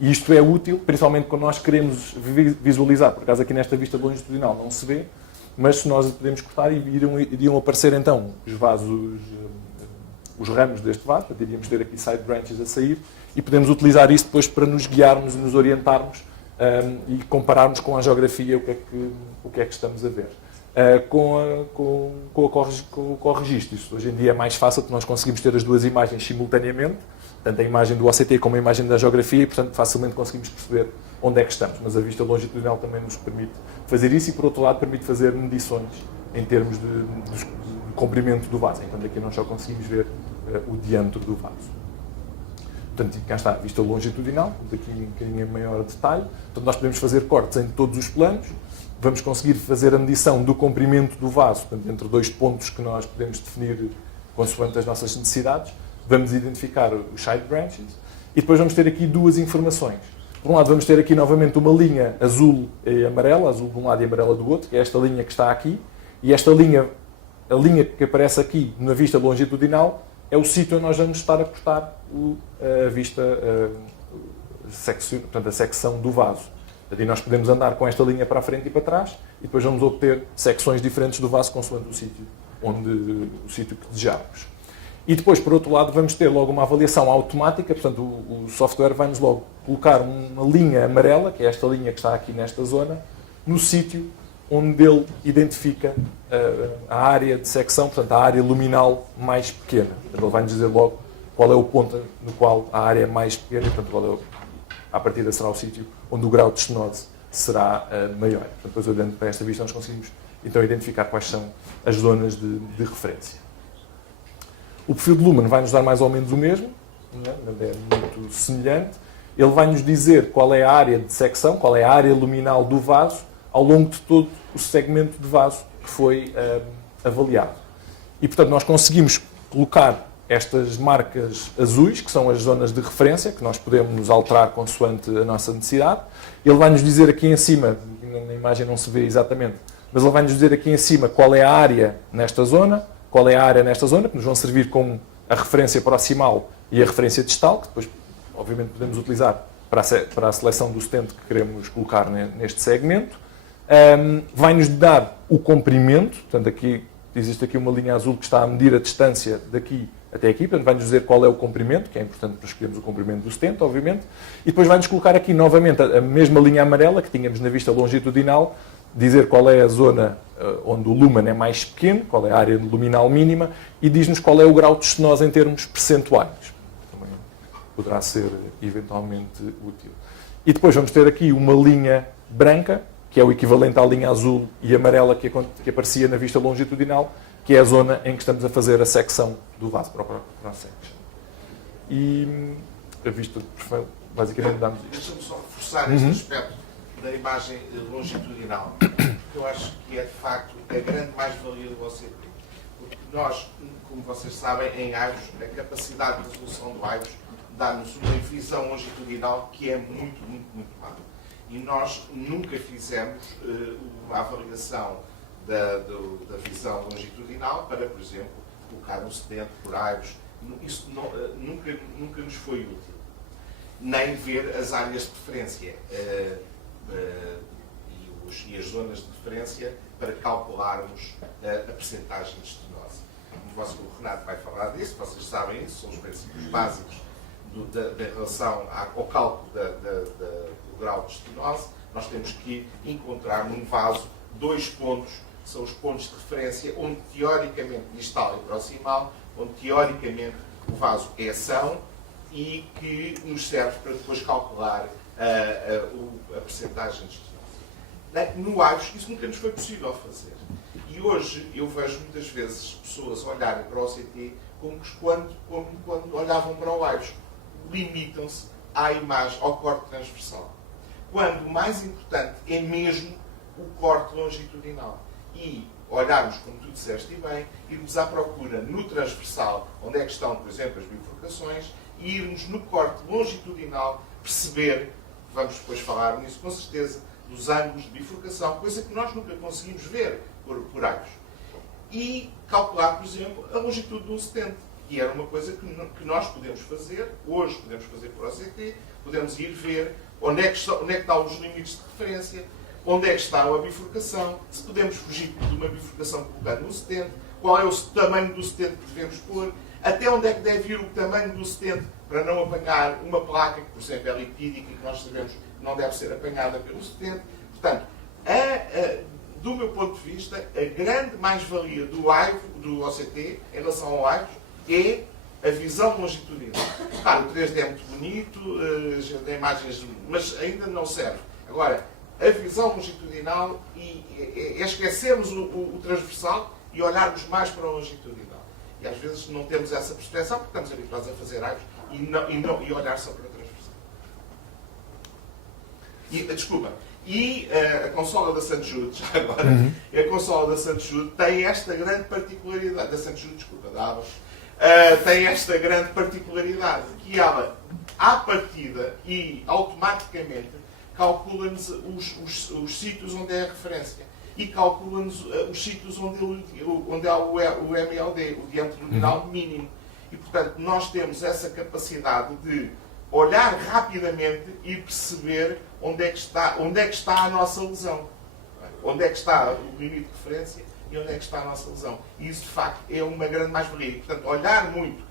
E isto é útil, principalmente quando nós queremos visualizar, por acaso aqui nesta vista longitudinal não se vê, mas se nós podemos cortar, iriam aparecer então os vasos, os ramos deste vaso, portanto, iríamos ter aqui side branches a sair, e podemos utilizar isso depois para nos guiarmos e nos orientarmos e compararmos com a geografia o que é que estamos a ver. Com o corregistro. Isso hoje em dia é mais fácil, porque nós conseguimos ter as duas imagens simultaneamente, tanto a imagem do OCT como a imagem da geografia, e, portanto, facilmente conseguimos perceber onde é que estamos. Mas a vista longitudinal também nos permite fazer isso e, por outro lado, permite fazer medições em termos de comprimento do vaso. Então, aqui nós só conseguimos ver o diâmetro do vaso. Portanto, cá está a vista longitudinal, daqui um bocadinho em maior detalhe. Portanto, nós podemos fazer cortes em todos os planos. Vamos conseguir fazer a medição do comprimento do vaso, portanto, entre dois pontos que nós podemos definir consoante as nossas necessidades. Vamos identificar os side branches E depois vamos ter aqui duas informações. Por um lado, vamos ter aqui novamente uma linha azul e amarela, azul de um lado e amarela do outro, que é esta linha que está aqui. E esta linha, a linha que aparece aqui na vista longitudinal, é o sítio onde nós vamos estar a cortar a vista, portanto, a secção do vaso. E nós podemos andar com esta linha para a frente e para trás e depois vamos obter secções diferentes do vaso consoante o sítio que desejamos. E depois, por outro lado, vamos ter logo uma avaliação automática, portanto, o software vai-nos logo colocar uma linha amarela, que é esta linha que está aqui nesta zona, no sítio onde ele identifica a área de secção, portanto, a área luminal mais pequena. Portanto, ele vai-nos dizer logo qual é o ponto no qual a área é mais pequena, e, portanto, qual é à partida será o sítio onde o grau de estenose será maior. Portanto, depois, olhando para esta vista, nós conseguimos então identificar quais são as zonas de referência. O perfil de Luhmann vai-nos dar mais ou menos o mesmo, é muito semelhante. Ele vai-nos dizer qual é a área de secção, qual é a área luminal do vaso, ao longo de todo o segmento de vaso que foi avaliado. E, portanto, nós conseguimos colocar estas marcas azuis, que são as zonas de referência, que nós podemos alterar consoante a nossa necessidade. Ele vai-nos dizer aqui em cima, na imagem não se vê exatamente, mas ele vai-nos dizer aqui em cima qual é a área nesta zona, qual é a área nesta zona, que nos vão servir como a referência proximal e a referência distal, que depois, obviamente, podemos utilizar para a seleção do stent que queremos colocar neste segmento. Vai-nos dar o comprimento, portanto, aqui existe aqui uma linha azul que está a medir a distância daqui até aqui, portanto, vai-nos dizer qual é o comprimento, que é importante para escolhermos o comprimento do stent, obviamente, e depois vai-nos colocar aqui novamente a mesma linha amarela que tínhamos na vista longitudinal, dizer qual é a zona onde o lumen é mais pequeno, qual é a área luminal mínima, e diz-nos qual é o grau de estenose em termos percentuais. Também poderá ser eventualmente útil. E depois vamos ter aqui uma linha branca, que é o equivalente à linha azul e amarela que aparecia na vista longitudinal, que é a zona em que estamos a fazer a secção do vaso, para a section. E a vista, basicamente, damos isto. Deixa-me só reforçar este aspecto da imagem longitudinal, porque eu acho que é, de facto, a grande mais-valia do OCT. Porque nós, como vocês sabem, em AIVOS, a capacidade de resolução do AIVOS dá-nos uma visão longitudinal que é muito, muito, muito má. E nós nunca fizemos a avaliação da visão longitudinal para, por exemplo, colocar um stent por AIVOS. Isso nunca nos foi útil. Nem ver as áreas de referência e as zonas de referência para calcularmos a percentagem de estenose. O Renato vai falar disso, vocês sabem isso, são os princípios básicos da relação ao cálculo do grau de estenose. Nós temos que encontrar num vaso dois pontos, que são os pontos de referência, onde teoricamente, distal e proximal, onde teoricamente o vaso é são e que nos serve para depois calcular a percentagem de estenose. No AIVOS, isso nunca nos foi possível fazer. E hoje eu vejo muitas vezes pessoas olharem para o OCT como quando olhavam para o AIVOS. Limitam-se à imagem, ao corte transversal. Quando o mais importante é mesmo o corte longitudinal. E olharmos, como tu disseste bem, irmos à procura no transversal, onde é que estão, por exemplo, as bifurcações, e irmos no corte longitudinal perceber, vamos depois falar nisso com certeza, dos ângulos de bifurcação, coisa que nós nunca conseguimos ver por AIVOS. E calcular, por exemplo, a longitude do stent, que era uma coisa que nós podemos fazer, hoje podemos fazer por OCT, podemos ir ver onde é que estão os limites de referência, onde é que está a bifurcação, se podemos fugir de uma bifurcação colocando no stent, qual é o tamanho do stent que devemos pôr, até onde é que deve ir o tamanho do stent para não apanhar uma placa que, por exemplo, é lipídica e que nós sabemos que não deve ser apanhada pelo stent. Portanto, do meu ponto de vista, a grande mais-valia do OCT em relação ao AIVOS é a visão longitudinal. Claro, o 3D é muito bonito, já tem imagens, mas ainda não serve. Agora, a visão longitudinal é esquecermos o transversal e olharmos mais para o longitudinal. E às vezes não temos essa percepção porque estamos habituados a fazer AIVOS e olhar só para o transversal. Desculpa. E a consola da St. Jude, já agora, a consola da St. Jude tem esta grande particularidade, da St. Jude, desculpa, da AIVOS, tem esta grande particularidade, que ela à partida e automaticamente calcula-nos os sítios onde é a referência e calcula-nos os sítios onde há o MLD, o diâmetro nominal mínimo. E, portanto, nós temos essa capacidade de olhar rapidamente e perceber onde é que está a nossa lesão. Onde é que está o limite de referência e onde é que está a nossa lesão. E isso, de facto, é uma grande mais-valia. Portanto, olhar muito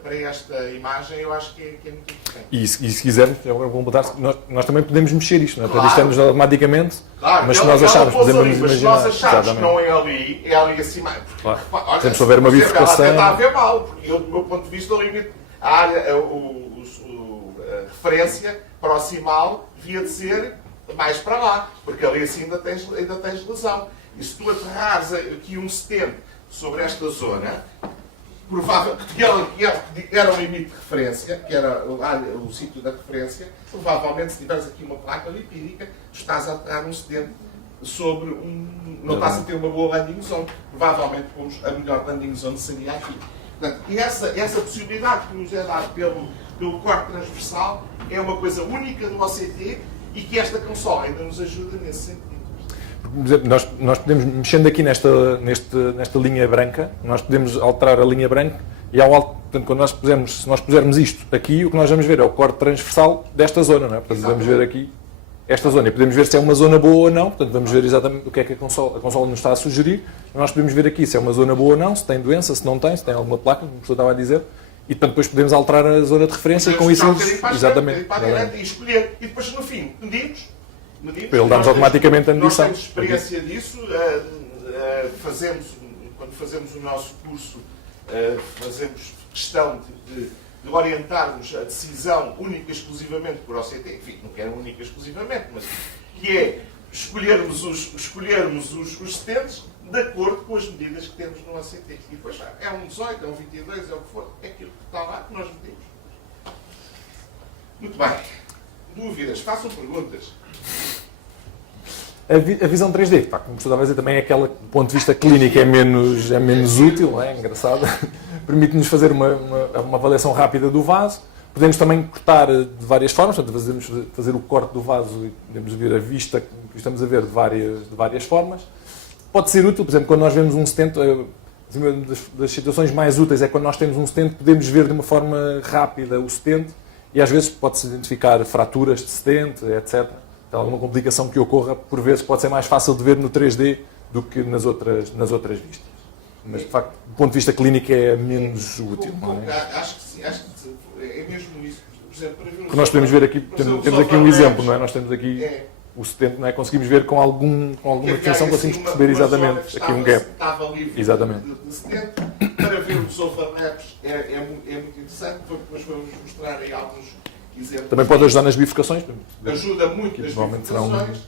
para esta imagem, eu acho que é muito importante. E se quisermos, agora vou mudar, nós também podemos mexer isto, não é? Claro. Portanto, isto estamos automaticamente, claro, mas se nós acharmos, podemos imaginar. Mas se nós acharmos que não é ali acima. Porque, claro. Olha, se houver uma bifurcação. Ela está a ver mal, porque eu, do meu ponto de vista, o limite, a área, a referência proximal devia de ser mais para lá, porque ali assim ainda tens lesão. E se tu aterrares aqui um stent sobre esta zona, provável que era o limite de referência, que era o sítio da referência, provavelmente se tiveres aqui uma placa lipídica, tu estás a aterrar um stent sobre não estás a ter uma boa landing zone. Provavelmente a melhor landing zone seria aqui. Portanto, e essa possibilidade que nos é dada pelo corte transversal é uma coisa única do OCT e que esta consola ainda nos ajuda nesse sentido. Nós podemos, mexendo aqui nesta linha branca, nós podemos alterar a linha branca e portanto, se nós pusermos isto aqui, o que nós vamos ver é o corte transversal desta zona, não é? Portanto, vamos ver aqui esta zona e podemos ver se é uma zona boa ou não, portanto vamos ver exatamente o que é que a consola nos está a sugerir. Nós podemos ver aqui se é uma zona boa ou não, se tem doença, se não tem, se tem alguma placa, como o professor estava a dizer, e portanto, depois podemos alterar a zona de referência e com isso exatamente. E escolher. E depois no fim, medimos. Para ele darmos automaticamente a medição. Nós temos experiência disso. Quando fazemos o nosso curso, fazemos questão de orientarmos a decisão única e exclusivamente por OCT. Enfim, não quero única e exclusivamente, mas que é escolhermos os stents de acordo com as medidas que temos no OCT. E depois é um 18, é um 22, é o que for. É aquilo que está lá que nós medimos. Muito bem. Dúvidas? Façam perguntas. A visão 3D, como o professor estava a dizer, também é aquela, do ponto de vista clínico, é menos útil, não é? Engraçado. Permite-nos fazer uma avaliação rápida do vaso. Podemos também cortar de várias formas, portanto, podemos fazer o corte do vaso e podemos ver a vista que estamos a ver de várias formas. Pode ser útil, por exemplo, quando nós vemos um stent, uma das situações mais úteis é quando nós temos um stent, podemos ver de uma forma rápida o stent e às vezes pode-se identificar fraturas de stent, etc. Então, alguma complicação que ocorra, por vezes pode ser mais fácil de ver no 3D do que nas outras vistas. Mas, de facto, do ponto de vista clínico é menos útil. Não é? Acho que sim, é mesmo isso. Por exemplo, para ver o que nós podemos ver aqui, temos aqui um exemplo, não é? Nós temos aqui o stent, não é? Conseguimos ver com alguma definição, conseguimos perceber exatamente aqui um gap. Estava livre exatamente. De stent. Para ver os overlaps é muito interessante, depois vamos mostrar aí alguns exemplos. Também pode ajudar nas bifurcações. Ajuda muito nas bifurcações,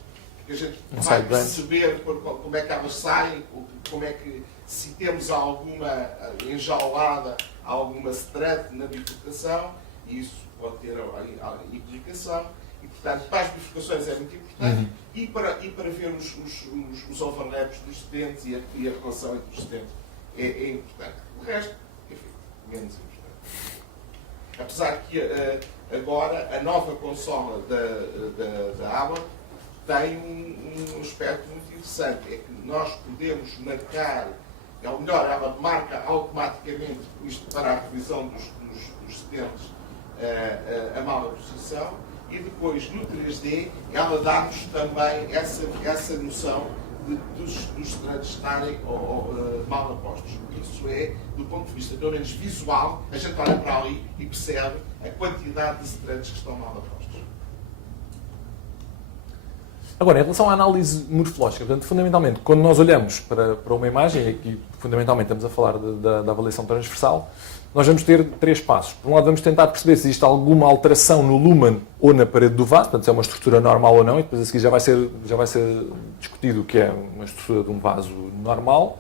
que a gente vai perceber como é que elas saem, como é que, se temos alguma enjaulada, alguma strut na bifurcação, e isso pode ter implicação. E, portanto, para as bifurcações é muito importante e para ver os overlaps dos stents e a relação entre os stents é importante. O resto, enfim, menos importante. Apesar que agora a nova consola da Abbott tem um aspecto muito interessante, é que nós podemos marcar, ou melhor, ela marca automaticamente, isto para a revisão dos stents, a mala posição, e depois no 3D ela dá-nos também essa noção dos threads estarem mal apostos. Isso é, do ponto de vista pelo menos visual, a gente olha para ali e percebe a quantidade de threads que estão mal apostos. Agora, em relação à análise morfológica, portanto, fundamentalmente, quando nós olhamos para uma imagem, e aqui fundamentalmente estamos a falar da avaliação transversal, nós vamos ter 3 passos. Por um lado, vamos tentar perceber se existe alguma alteração no lumen ou na parede do vaso, portanto, se é uma estrutura normal ou não, e depois a seguir já vai ser discutido o que é uma estrutura de um vaso normal.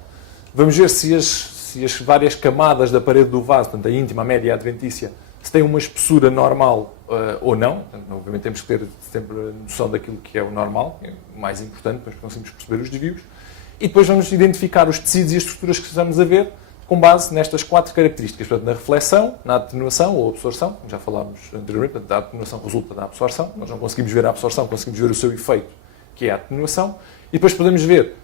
Vamos ver se as várias camadas da parede do vaso, portanto, a íntima, a média e a adventícia, se tem uma espessura normal ou não. Portanto, obviamente temos que ter sempre a noção daquilo que é o normal, que é o mais importante, para conseguirmos perceber os desvios. E depois vamos identificar os tecidos e as estruturas que estamos a ver, com base nestas 4 características, portanto, na reflexão, na atenuação ou absorção, como já falámos anteriormente, portanto, a atenuação resulta da absorção, nós não conseguimos ver a absorção, conseguimos ver o seu efeito, que é a atenuação, e depois podemos ver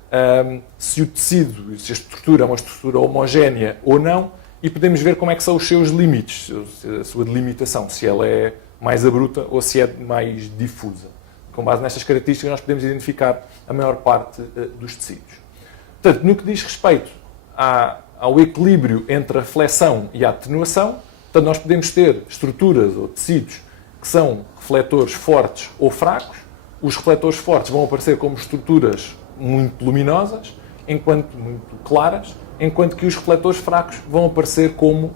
se o tecido, se a estrutura é uma estrutura homogénea ou não, e podemos ver como é que são os seus limites, a sua delimitação, se ela é mais abrupta ou se é mais difusa. Com base nestas características, nós podemos identificar a maior parte dos tecidos. Portanto, no que diz respeito ao equilíbrio entre a reflexão e a atenuação, portanto, nós podemos ter estruturas ou tecidos que são refletores fortes ou fracos. Os refletores fortes vão aparecer como estruturas muito luminosas, muito claras, enquanto que os refletores fracos vão aparecer como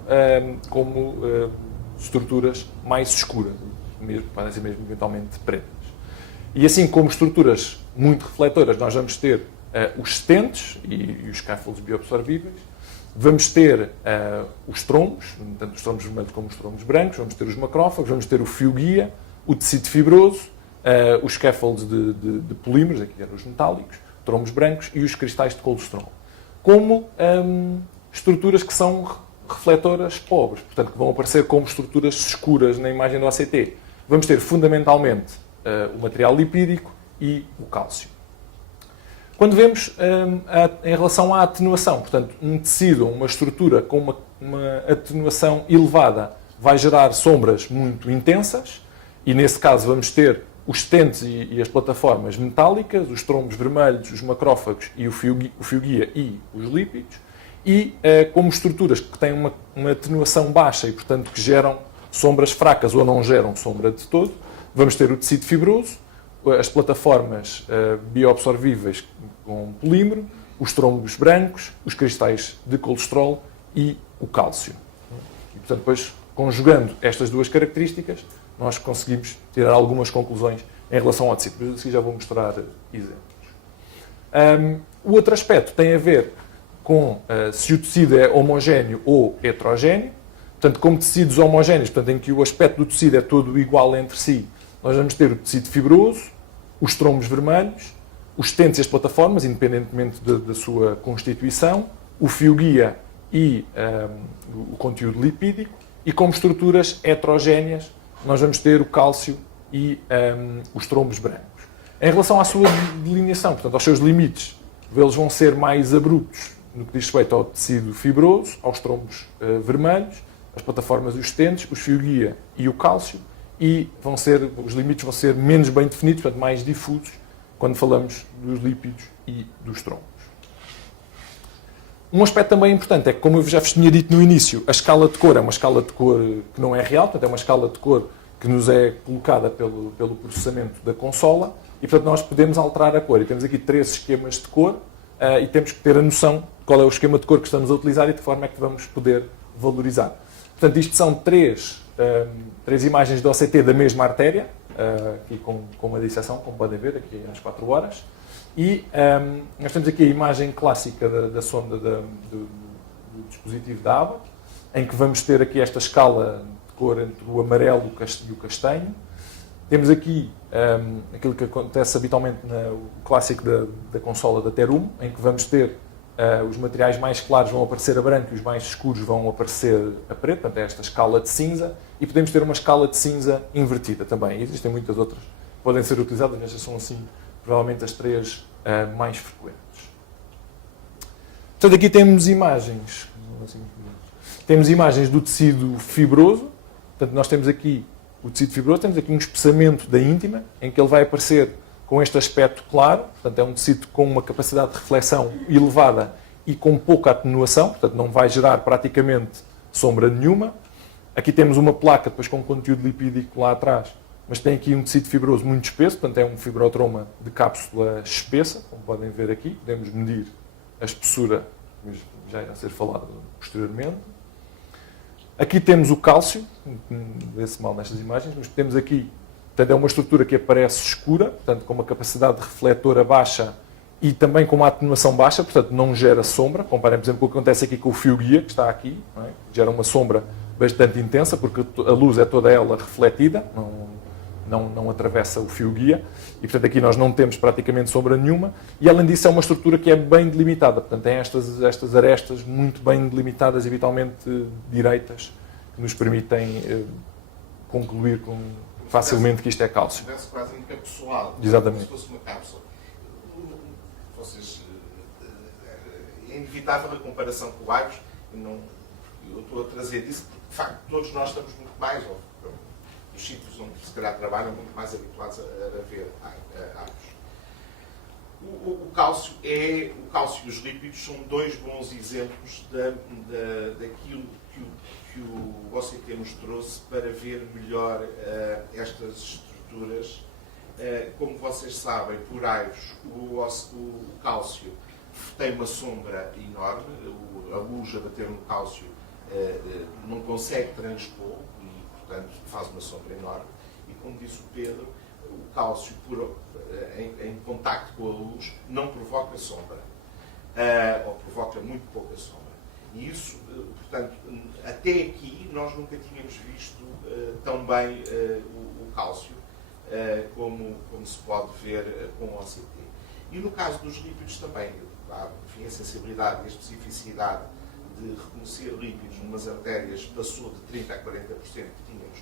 estruturas mais escuras, podem ser mesmo eventualmente pretas. E assim como estruturas muito refletoras, nós vamos ter os stents e os scaffolds bioabsorvíveis, vamos ter os trombos, tanto os trombos vermelhos como os trombos brancos, vamos ter os macrófagos, vamos ter o fio-guia, o tecido fibroso, os scaffolds de polímeros, aqui eram os metálicos, trombos brancos e os cristais de colesterol. Como estruturas que são refletoras pobres, portanto, que vão aparecer como estruturas escuras na imagem do ACT. Vamos ter fundamentalmente o material lipídico e o cálcio. Quando vemos em relação à atenuação, portanto, um tecido ou uma estrutura com uma atenuação elevada vai gerar sombras muito intensas e, nesse caso, vamos ter os stents e as plataformas metálicas, os trombos vermelhos, os macrófagos e o fio-guia e os lípidos. E como estruturas que têm uma atenuação baixa e, portanto, que geram sombras fracas ou não geram sombra de todo, vamos ter o tecido fibroso, as plataformas bioabsorvíveis com polímero, os trombos brancos, os cristais de colesterol e o cálcio. E, portanto, depois, conjugando estas duas características, nós conseguimos tirar algumas conclusões em relação ao tecido. Mas assim já vou mostrar exemplos. O outro aspecto tem a ver com se o tecido é homogéneo ou heterogéneo. Portanto, como tecidos homogéneos, portanto, em que o aspecto do tecido é todo igual entre si, nós vamos ter o tecido fibroso, os trombos vermelhos, os stents e as plataformas, independentemente da sua constituição, o fio-guia e o conteúdo lipídico, e como estruturas heterogéneas, nós vamos ter o cálcio e os trombos brancos. Em relação à sua delineação, portanto, aos seus limites, eles vão ser mais abruptos no que diz respeito ao tecido fibroso, aos trombos vermelhos, as plataformas e os stents, os fio-guia e o cálcio, e os limites vão ser menos bem definidos, portanto, mais difusos, quando falamos dos lípidos e dos trombos. Um aspecto também importante é que, como eu já vos tinha dito no início, a escala de cor é uma escala de cor que não é real, portanto, é uma escala de cor que nos é colocada pelo processamento da consola, e, portanto, nós podemos alterar a cor. E temos aqui 3 esquemas de cor, e temos que ter a noção de qual é o esquema de cor que estamos a utilizar e de que forma é que vamos poder valorizar. Portanto, isto são 3 imagens do OCT da mesma artéria, aqui com uma disseção, como podem ver, aqui às 4 horas. E nós temos aqui a imagem clássica da sonda do dispositivo da ABA, em que vamos ter aqui esta escala de cor entre o amarelo e o castanho. Temos aqui aquilo que acontece habitualmente no clássico da consola da Terum, em que vamos ter os materiais mais claros vão aparecer a branco e os mais escuros vão aparecer a preto, portanto é esta escala de cinza, e podemos ter uma escala de cinza invertida também. E existem muitas outras que podem ser utilizadas, mas estas são assim provavelmente as 3 mais frequentes. Portanto, aqui temos imagens. Temos imagens do tecido fibroso. Portanto, nós temos aqui o tecido fibroso, temos aqui um espessamento da íntima, em que ele vai aparecer com este aspecto claro. Portanto, é um tecido com uma capacidade de reflexão elevada e com pouca atenuação, portanto, não vai gerar praticamente sombra nenhuma. Aqui temos uma placa depois com conteúdo lipídico lá atrás, mas tem aqui um tecido fibroso muito espesso, portanto é um fibrotroma de cápsula espessa, como podem ver aqui. Podemos medir a espessura, mas já irá ser falado posteriormente. Aqui temos o cálcio, vê-se mal nestas imagens, mas temos aqui, portanto, é uma estrutura que aparece escura, portanto com uma capacidade refletora baixa e também com uma atenuação baixa, portanto não gera sombra. Comparem, por exemplo, com o que acontece aqui com o fio-guia, que está aqui, não é? Gera uma sombra bastante intensa, porque a luz é toda ela refletida, não atravessa o fio guia, e portanto aqui nós não temos praticamente sombra nenhuma, e além disso é uma estrutura que é bem delimitada, portanto tem estas arestas muito bem delimitadas, habitualmente direitas, que nos permitem concluir facilmente que isto é cálcio. Parece quase encapsulado, Exatamente. como se fosse uma cápsula. É inevitável a comparação com o Aivos, eu estou a trazer isso porque, de facto, todos nós estamos muito mais, ou os sítios onde se calhar trabalham, muito mais habituados a ver Aivos. O cálcio e os lípidos são dois bons exemplos daquilo que o OCT nos trouxe para ver melhor estas estruturas. Como vocês sabem, por Aivos, o cálcio tem uma sombra enorme, a luz a bater no cálcio não consegue transpor e, portanto, faz uma sombra enorme. E, como disse o Pedro, o cálcio, em contacto com a luz, não provoca sombra, ou provoca muito pouca sombra. E isso, portanto, até aqui nós nunca tínhamos visto tão bem o cálcio como se pode ver com o OCT. E no caso dos lípidos também, enfim, a sensibilidade e a especificidade de reconhecer lípidos numas artérias passou de 30% a 40% que tínhamos,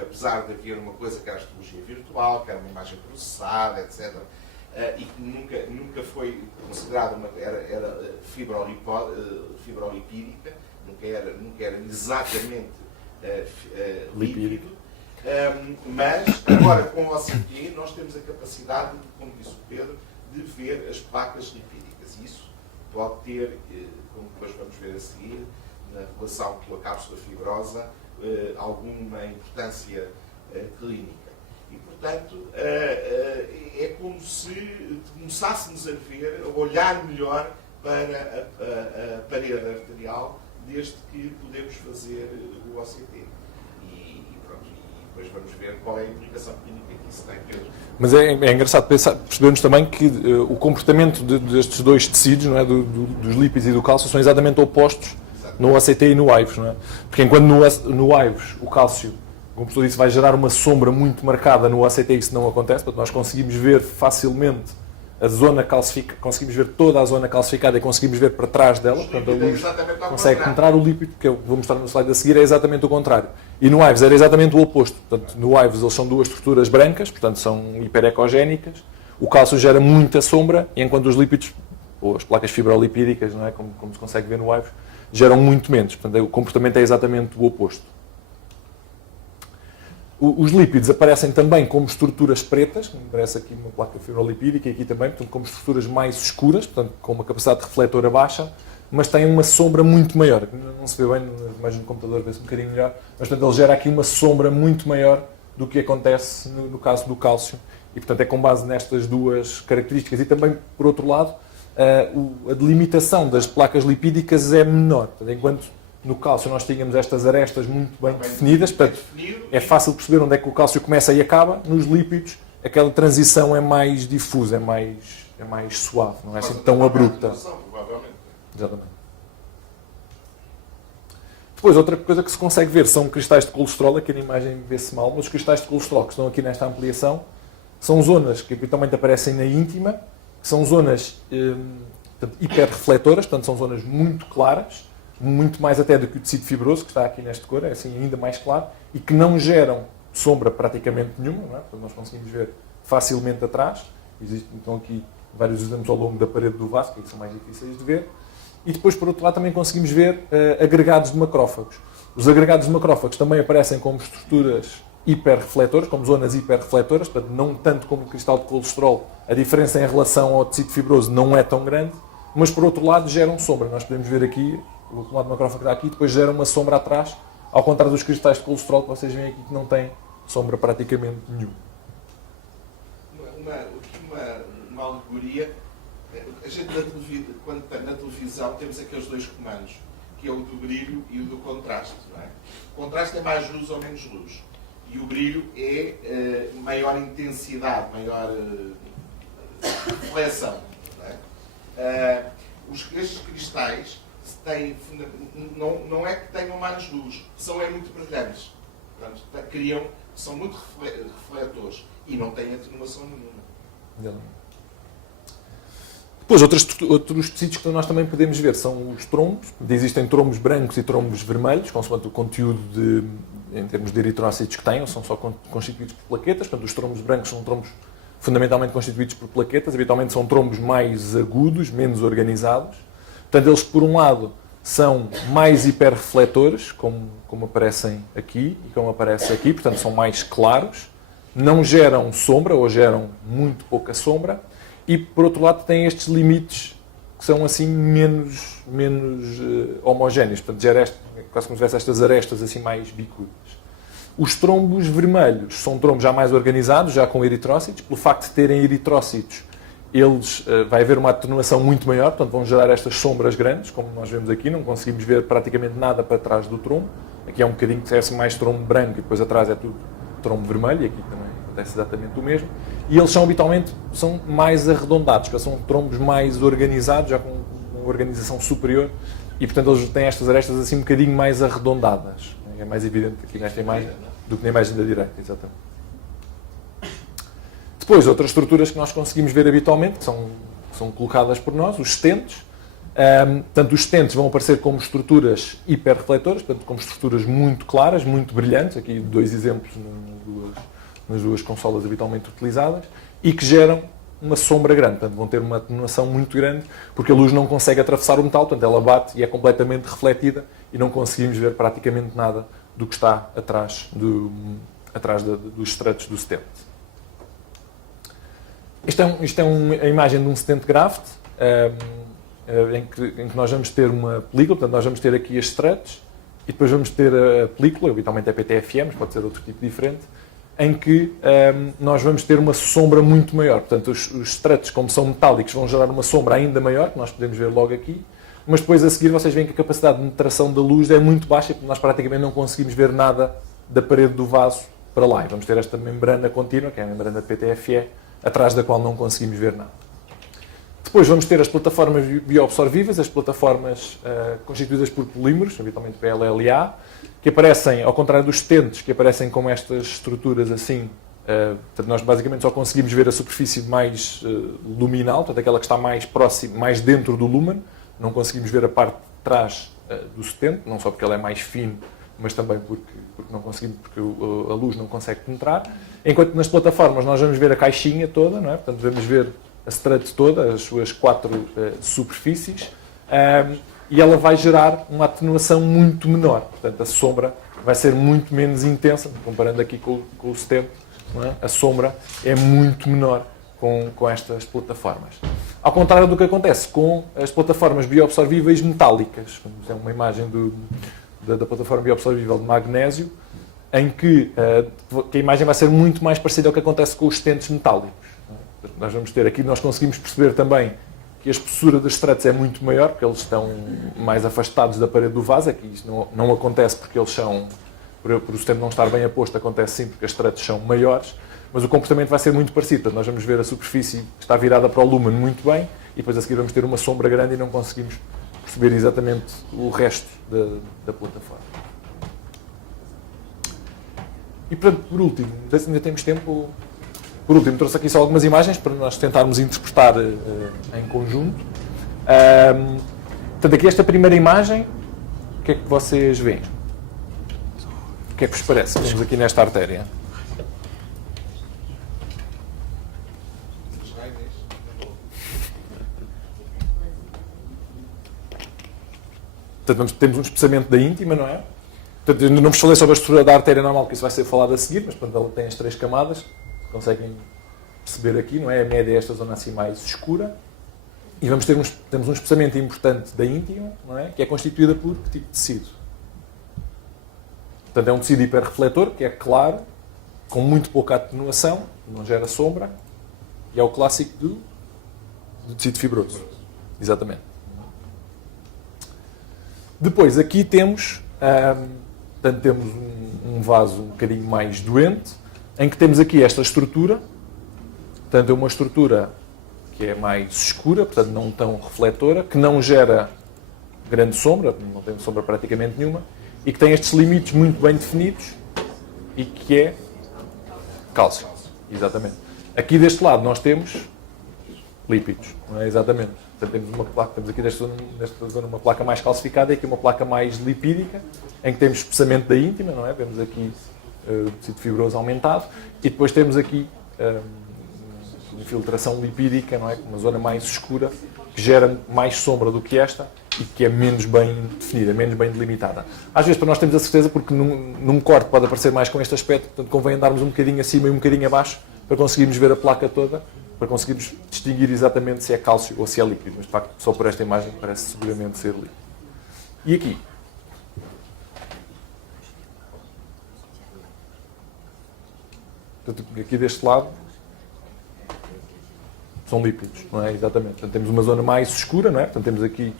apesar de haver uma coisa que era a histologia virtual, que era uma imagem processada, etc., e que nunca foi considerada era fibrolipídica, nunca era exatamente lípido. Mas agora com o OCT nós temos a capacidade, como disse o Pedro, de ver as placas lipídicas. Isso pode ter, como depois vamos ver a seguir, na relação com a cápsula fibrosa, alguma importância clínica. E, portanto, é como se começássemos a ver, a olhar melhor para a parede arterial desde que podemos fazer o OCT. E depois vamos ver qual é a implicação clínica que isso tem, Pedro. Mas é engraçado percebermos também que o comportamento destes dois tecidos, não é, dos lípidos e do cálcio, são exatamente opostos no OCT e no Aivos. Não é? Porque enquanto no Aivos o cálcio, como o professor disse, vai gerar uma sombra muito marcada, no OCT isso não acontece, portanto nós conseguimos ver facilmente a zona calcificada, conseguimos ver toda a zona calcificada e conseguimos ver para trás dela, portanto a luz consegue penetrar. O lípido, que eu vou mostrar no slide a seguir, é exatamente o contrário. E no Aivos era exatamente o oposto, portanto no Aivos eles são duas estruturas brancas, portanto são hiperecogénicas, o cálcio gera muita sombra, enquanto os lípidos, ou as placas fibrolipídicas, não é? como se consegue ver no Aivos, geram muito menos, portanto o comportamento é exatamente o oposto. Os lípidos aparecem também como estruturas pretas, como aparece aqui uma placa fibrolipídica e aqui também, portanto, como estruturas mais escuras, portanto, com uma capacidade refletora baixa, mas têm uma sombra muito maior. Não se vê bem, na imagem do computador vê-se um bocadinho melhor, mas portanto, ele gera aqui uma sombra muito maior do que acontece no caso do cálcio. E, portanto, é com base nestas duas características. E também, por outro lado, a delimitação das placas lipídicas é menor. Portanto, enquanto no cálcio nós tínhamos estas arestas muito bem definidas, portanto, é fácil perceber onde é que o cálcio começa e acaba. Nos lípidos, aquela transição é mais difusa, é mais suave, não é assim tão abrupta. Exatamente. Depois, outra coisa que se consegue ver são cristais de colesterol. Aqui na imagem vê-se mal, mas os cristais de colesterol que estão aqui nesta ampliação são zonas que habitualmente aparecem na íntima, que são zonas hiperrefletoras, portanto, são zonas muito claras, muito mais até do que o tecido fibroso, que está aqui nesta cor, é assim ainda mais claro, e que não geram sombra praticamente nenhuma, não é? Portanto, nós conseguimos ver facilmente atrás. Existem então aqui vários exemplos ao longo da parede do vaso, que são mais difíceis de ver. E depois, por outro lado, também conseguimos ver agregados de macrófagos. Os agregados de macrófagos também aparecem como estruturas hiperrefletoras, como zonas hiperrefletoras, portanto, não tanto como o cristal de colesterol, a diferença em relação ao tecido fibroso não é tão grande, mas por outro lado geram sombra. Nós podemos ver aqui, o acumulado de macrófago está aqui, depois gera uma sombra atrás, ao contrário dos cristais de colesterol que vocês veem aqui, que não têm sombra praticamente nenhuma. Uma alegoria. A gente quando está na televisão temos aqueles dois comandos, que é o do brilho e o do contraste. Não é? O contraste é mais luz ou menos luz. E o brilho é maior intensidade, maior reflexão. Não é? Estes cristais têm, não é que tenham mais luz, são muito brilhantes. Portanto, são muito refletores e não têm atenuação nenhuma. Depois, outros tecidos que nós também podemos ver são os trombos. Existem trombos brancos e trombos vermelhos, consoante o conteúdo em termos de eritrócitos que têm, ou são só constituídos por plaquetas. Portanto, os trombos brancos são trombos fundamentalmente constituídos por plaquetas. Habitualmente são trombos mais agudos, menos organizados. Portanto, eles, por um lado, são mais hiperrefletores, como aparecem aqui e como aparece aqui. Portanto, são mais claros. Não geram sombra, ou geram muito pouca sombra. E, por outro lado, têm estes limites que são assim menos homogéneos. Portanto, quase como se tivesse estas arestas assim mais bicudas. Os trombos vermelhos são trombos já mais organizados, já com eritrócitos. Pelo facto de terem eritrócitos, vai haver uma atenuação muito maior, portanto vão gerar estas sombras grandes, como nós vemos aqui. Não conseguimos ver praticamente nada para trás do trombo. Aqui é um bocadinho que é mais trombo branco e depois atrás é tudo trombo vermelho, e aqui também acontece exatamente o mesmo. E eles habitualmente são mais arredondados, porque são trombos mais organizados, já com uma organização superior, e portanto eles têm estas arestas assim um bocadinho mais arredondadas. É mais evidente aqui nesta imagem do que na imagem da direita, exatamente. Depois, outras estruturas que nós conseguimos ver habitualmente, que são colocadas por nós, os stents. Portanto, os stents vão aparecer como estruturas hiperrefletoras, portanto, como estruturas muito claras, muito brilhantes. Aqui 2 exemplos nas duas consolas habitualmente utilizadas, e que geram uma sombra grande. Portanto, vão ter uma atenuação muito grande, porque a luz não consegue atravessar o metal, portanto, ela bate e é completamente refletida, e não conseguimos ver praticamente nada do que está atrás dos estratos do stent. Isto é a imagem de um stent graft, em que nós vamos ter uma película. Portanto, nós vamos ter aqui as estratos, e depois vamos ter a película, habitualmente é PTFM, mas pode ser outro tipo diferente, em que nós vamos ter uma sombra muito maior. Portanto, os estratos, como são metálicos, vão gerar uma sombra ainda maior, que nós podemos ver logo aqui, mas depois a seguir vocês veem que a capacidade de penetração da luz é muito baixa, porque nós praticamente não conseguimos ver nada da parede do vaso para lá. E vamos ter esta membrana contínua, que é a membrana de PTFE, atrás da qual não conseguimos ver nada. Depois vamos ter as plataformas bioabsorvíveis, as plataformas constituídas por polímeros, habitualmente PLLA, que aparecem, ao contrário dos stents, que aparecem como estas estruturas assim. Portanto, nós basicamente só conseguimos ver a superfície mais luminal, portanto aquela que está mais próxima, mais dentro do lumen. Não conseguimos ver a parte de trás do stent, não só porque ela é mais fino, mas também porque não conseguimos, porque a luz não consegue penetrar. Enquanto nas plataformas nós vamos ver a caixinha toda, não é? Portanto vamos ver a strut toda, as suas 4 superfícies, e ela vai gerar uma atenuação muito menor. Portanto, a sombra vai ser muito menos intensa, comparando aqui com o stent, não é? A sombra é muito menor com estas plataformas. Ao contrário do que acontece com as plataformas bioabsorvíveis metálicas. É uma imagem da plataforma bioabsorvível de magnésio, em que a imagem vai ser muito mais parecida ao que acontece com os stents metálicos. Nós vamos ter aqui, nós conseguimos perceber também que a espessura das struts é muito maior, porque eles estão mais afastados da parede do vaso. Aqui isto não acontece porque eles são, por o stent não estar bem aposto, acontece sim porque as struts são maiores, mas o comportamento vai ser muito parecido. Portanto, nós vamos ver a superfície que está virada para o lumen muito bem, e depois a seguir vamos ter uma sombra grande e não conseguimos perceber exatamente o resto da plataforma. E portanto, por último, não sei se ainda temos tempo. Por último, trouxe aqui só algumas imagens para nós tentarmos interpretar em conjunto. Portanto, aqui esta primeira imagem, o que é que vocês veem? O que é que vos parece? Temos aqui nesta artéria. Portanto, temos um espessamento da íntima, não é? Portanto, eu não vos falei sobre a estrutura da artéria normal, que isso vai ser falado a seguir, mas portanto, ela tem as 3 camadas. Conseguem perceber aqui, não é? A média é esta zona assim mais escura. E temos um espessamento importante da íntima, não é? Que é constituída por que tipo de tecido? Portanto, é um tecido hiperrefletor, que é claro, com muito pouca atenuação, não gera sombra, e é o clássico do tecido fibroso. Exatamente. Depois, aqui temos, portanto, temos um vaso um bocadinho mais doente, em que temos aqui esta estrutura. Portanto, é uma estrutura que é mais escura, portanto não tão refletora, que não gera grande sombra, não tem sombra praticamente nenhuma, e que tem estes limites muito bem definidos, e que é cálcio. Exatamente. Aqui deste lado nós temos lípidos, não é? Exatamente. Portanto, temos uma placa, temos aqui nesta zona uma placa mais calcificada e aqui uma placa mais lipídica, em que temos espessamento da íntima, não é? Vemos aqui o tecido fibroso aumentado e depois temos aqui infiltração lipídica, não é? Uma zona mais escura, que gera mais sombra do que esta e que é menos bem definida, menos bem delimitada. Às vezes, para nós termos a certeza, porque num corte pode aparecer mais com este aspecto, portanto, convém andarmos um bocadinho acima e um bocadinho abaixo para conseguirmos ver a placa toda, para conseguirmos distinguir exatamente se é cálcio ou se é líquido. Mas, de facto, só por esta imagem parece seguramente ser líquido. E aqui? Portanto, aqui deste lado são lípidos, não é? Exatamente. Portanto, temos uma zona mais escura, não é? Portanto, temos aqui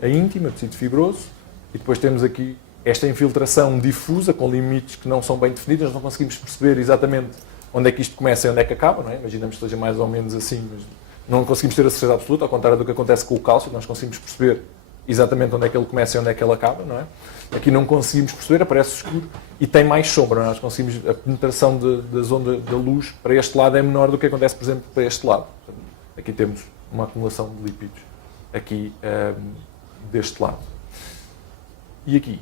a íntima, tecido fibroso, e depois temos aqui esta infiltração difusa, com limites que não são bem definidos, nós não conseguimos perceber exatamente onde é que isto começa e onde é que acaba, não é? Imaginamos que seja mais ou menos assim, mas não conseguimos ter a certeza absoluta, ao contrário do que acontece com o cálcio, nós conseguimos perceber exatamente onde é que ele começa e onde é que ele acaba, não é? Aqui não conseguimos perceber, aparece escuro e tem mais sombra, não é? Nós conseguimos, a penetração da zona da luz para este lado é menor do que acontece, por exemplo, para este lado. Aqui temos uma acumulação de lípidos, aqui deste lado. E aqui?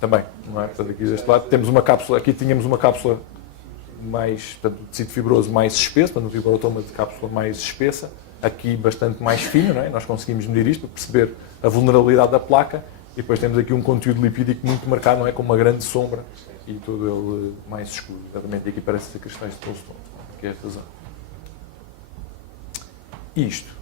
Também, não é? Portanto, aqui deste lado temos uma cápsula, aqui tínhamos uma cápsula mais, portanto, tecido fibroso mais espesso, portanto, um fibrotoma de cápsula mais espessa, aqui bastante mais fino, não é? Nós conseguimos medir isto para perceber a vulnerabilidade da placa e depois temos aqui um conteúdo lipídico muito marcado, não é? Com uma grande sombra e todo ele mais escuro. Exatamente, e aqui parece ser cristais de Goldstone, que é esta zona. Isto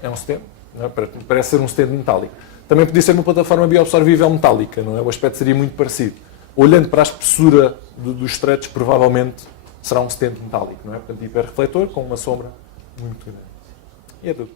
é um stent, não é? Parece ser um stent metálico. Também podia ser uma plataforma bioabsorvível metálica, não é? O aspecto seria muito parecido. Olhando para a espessura dos struts, provavelmente será um stent metálico, não é? Portanto, hiperrefletor com uma sombra muito grande. E é tudo.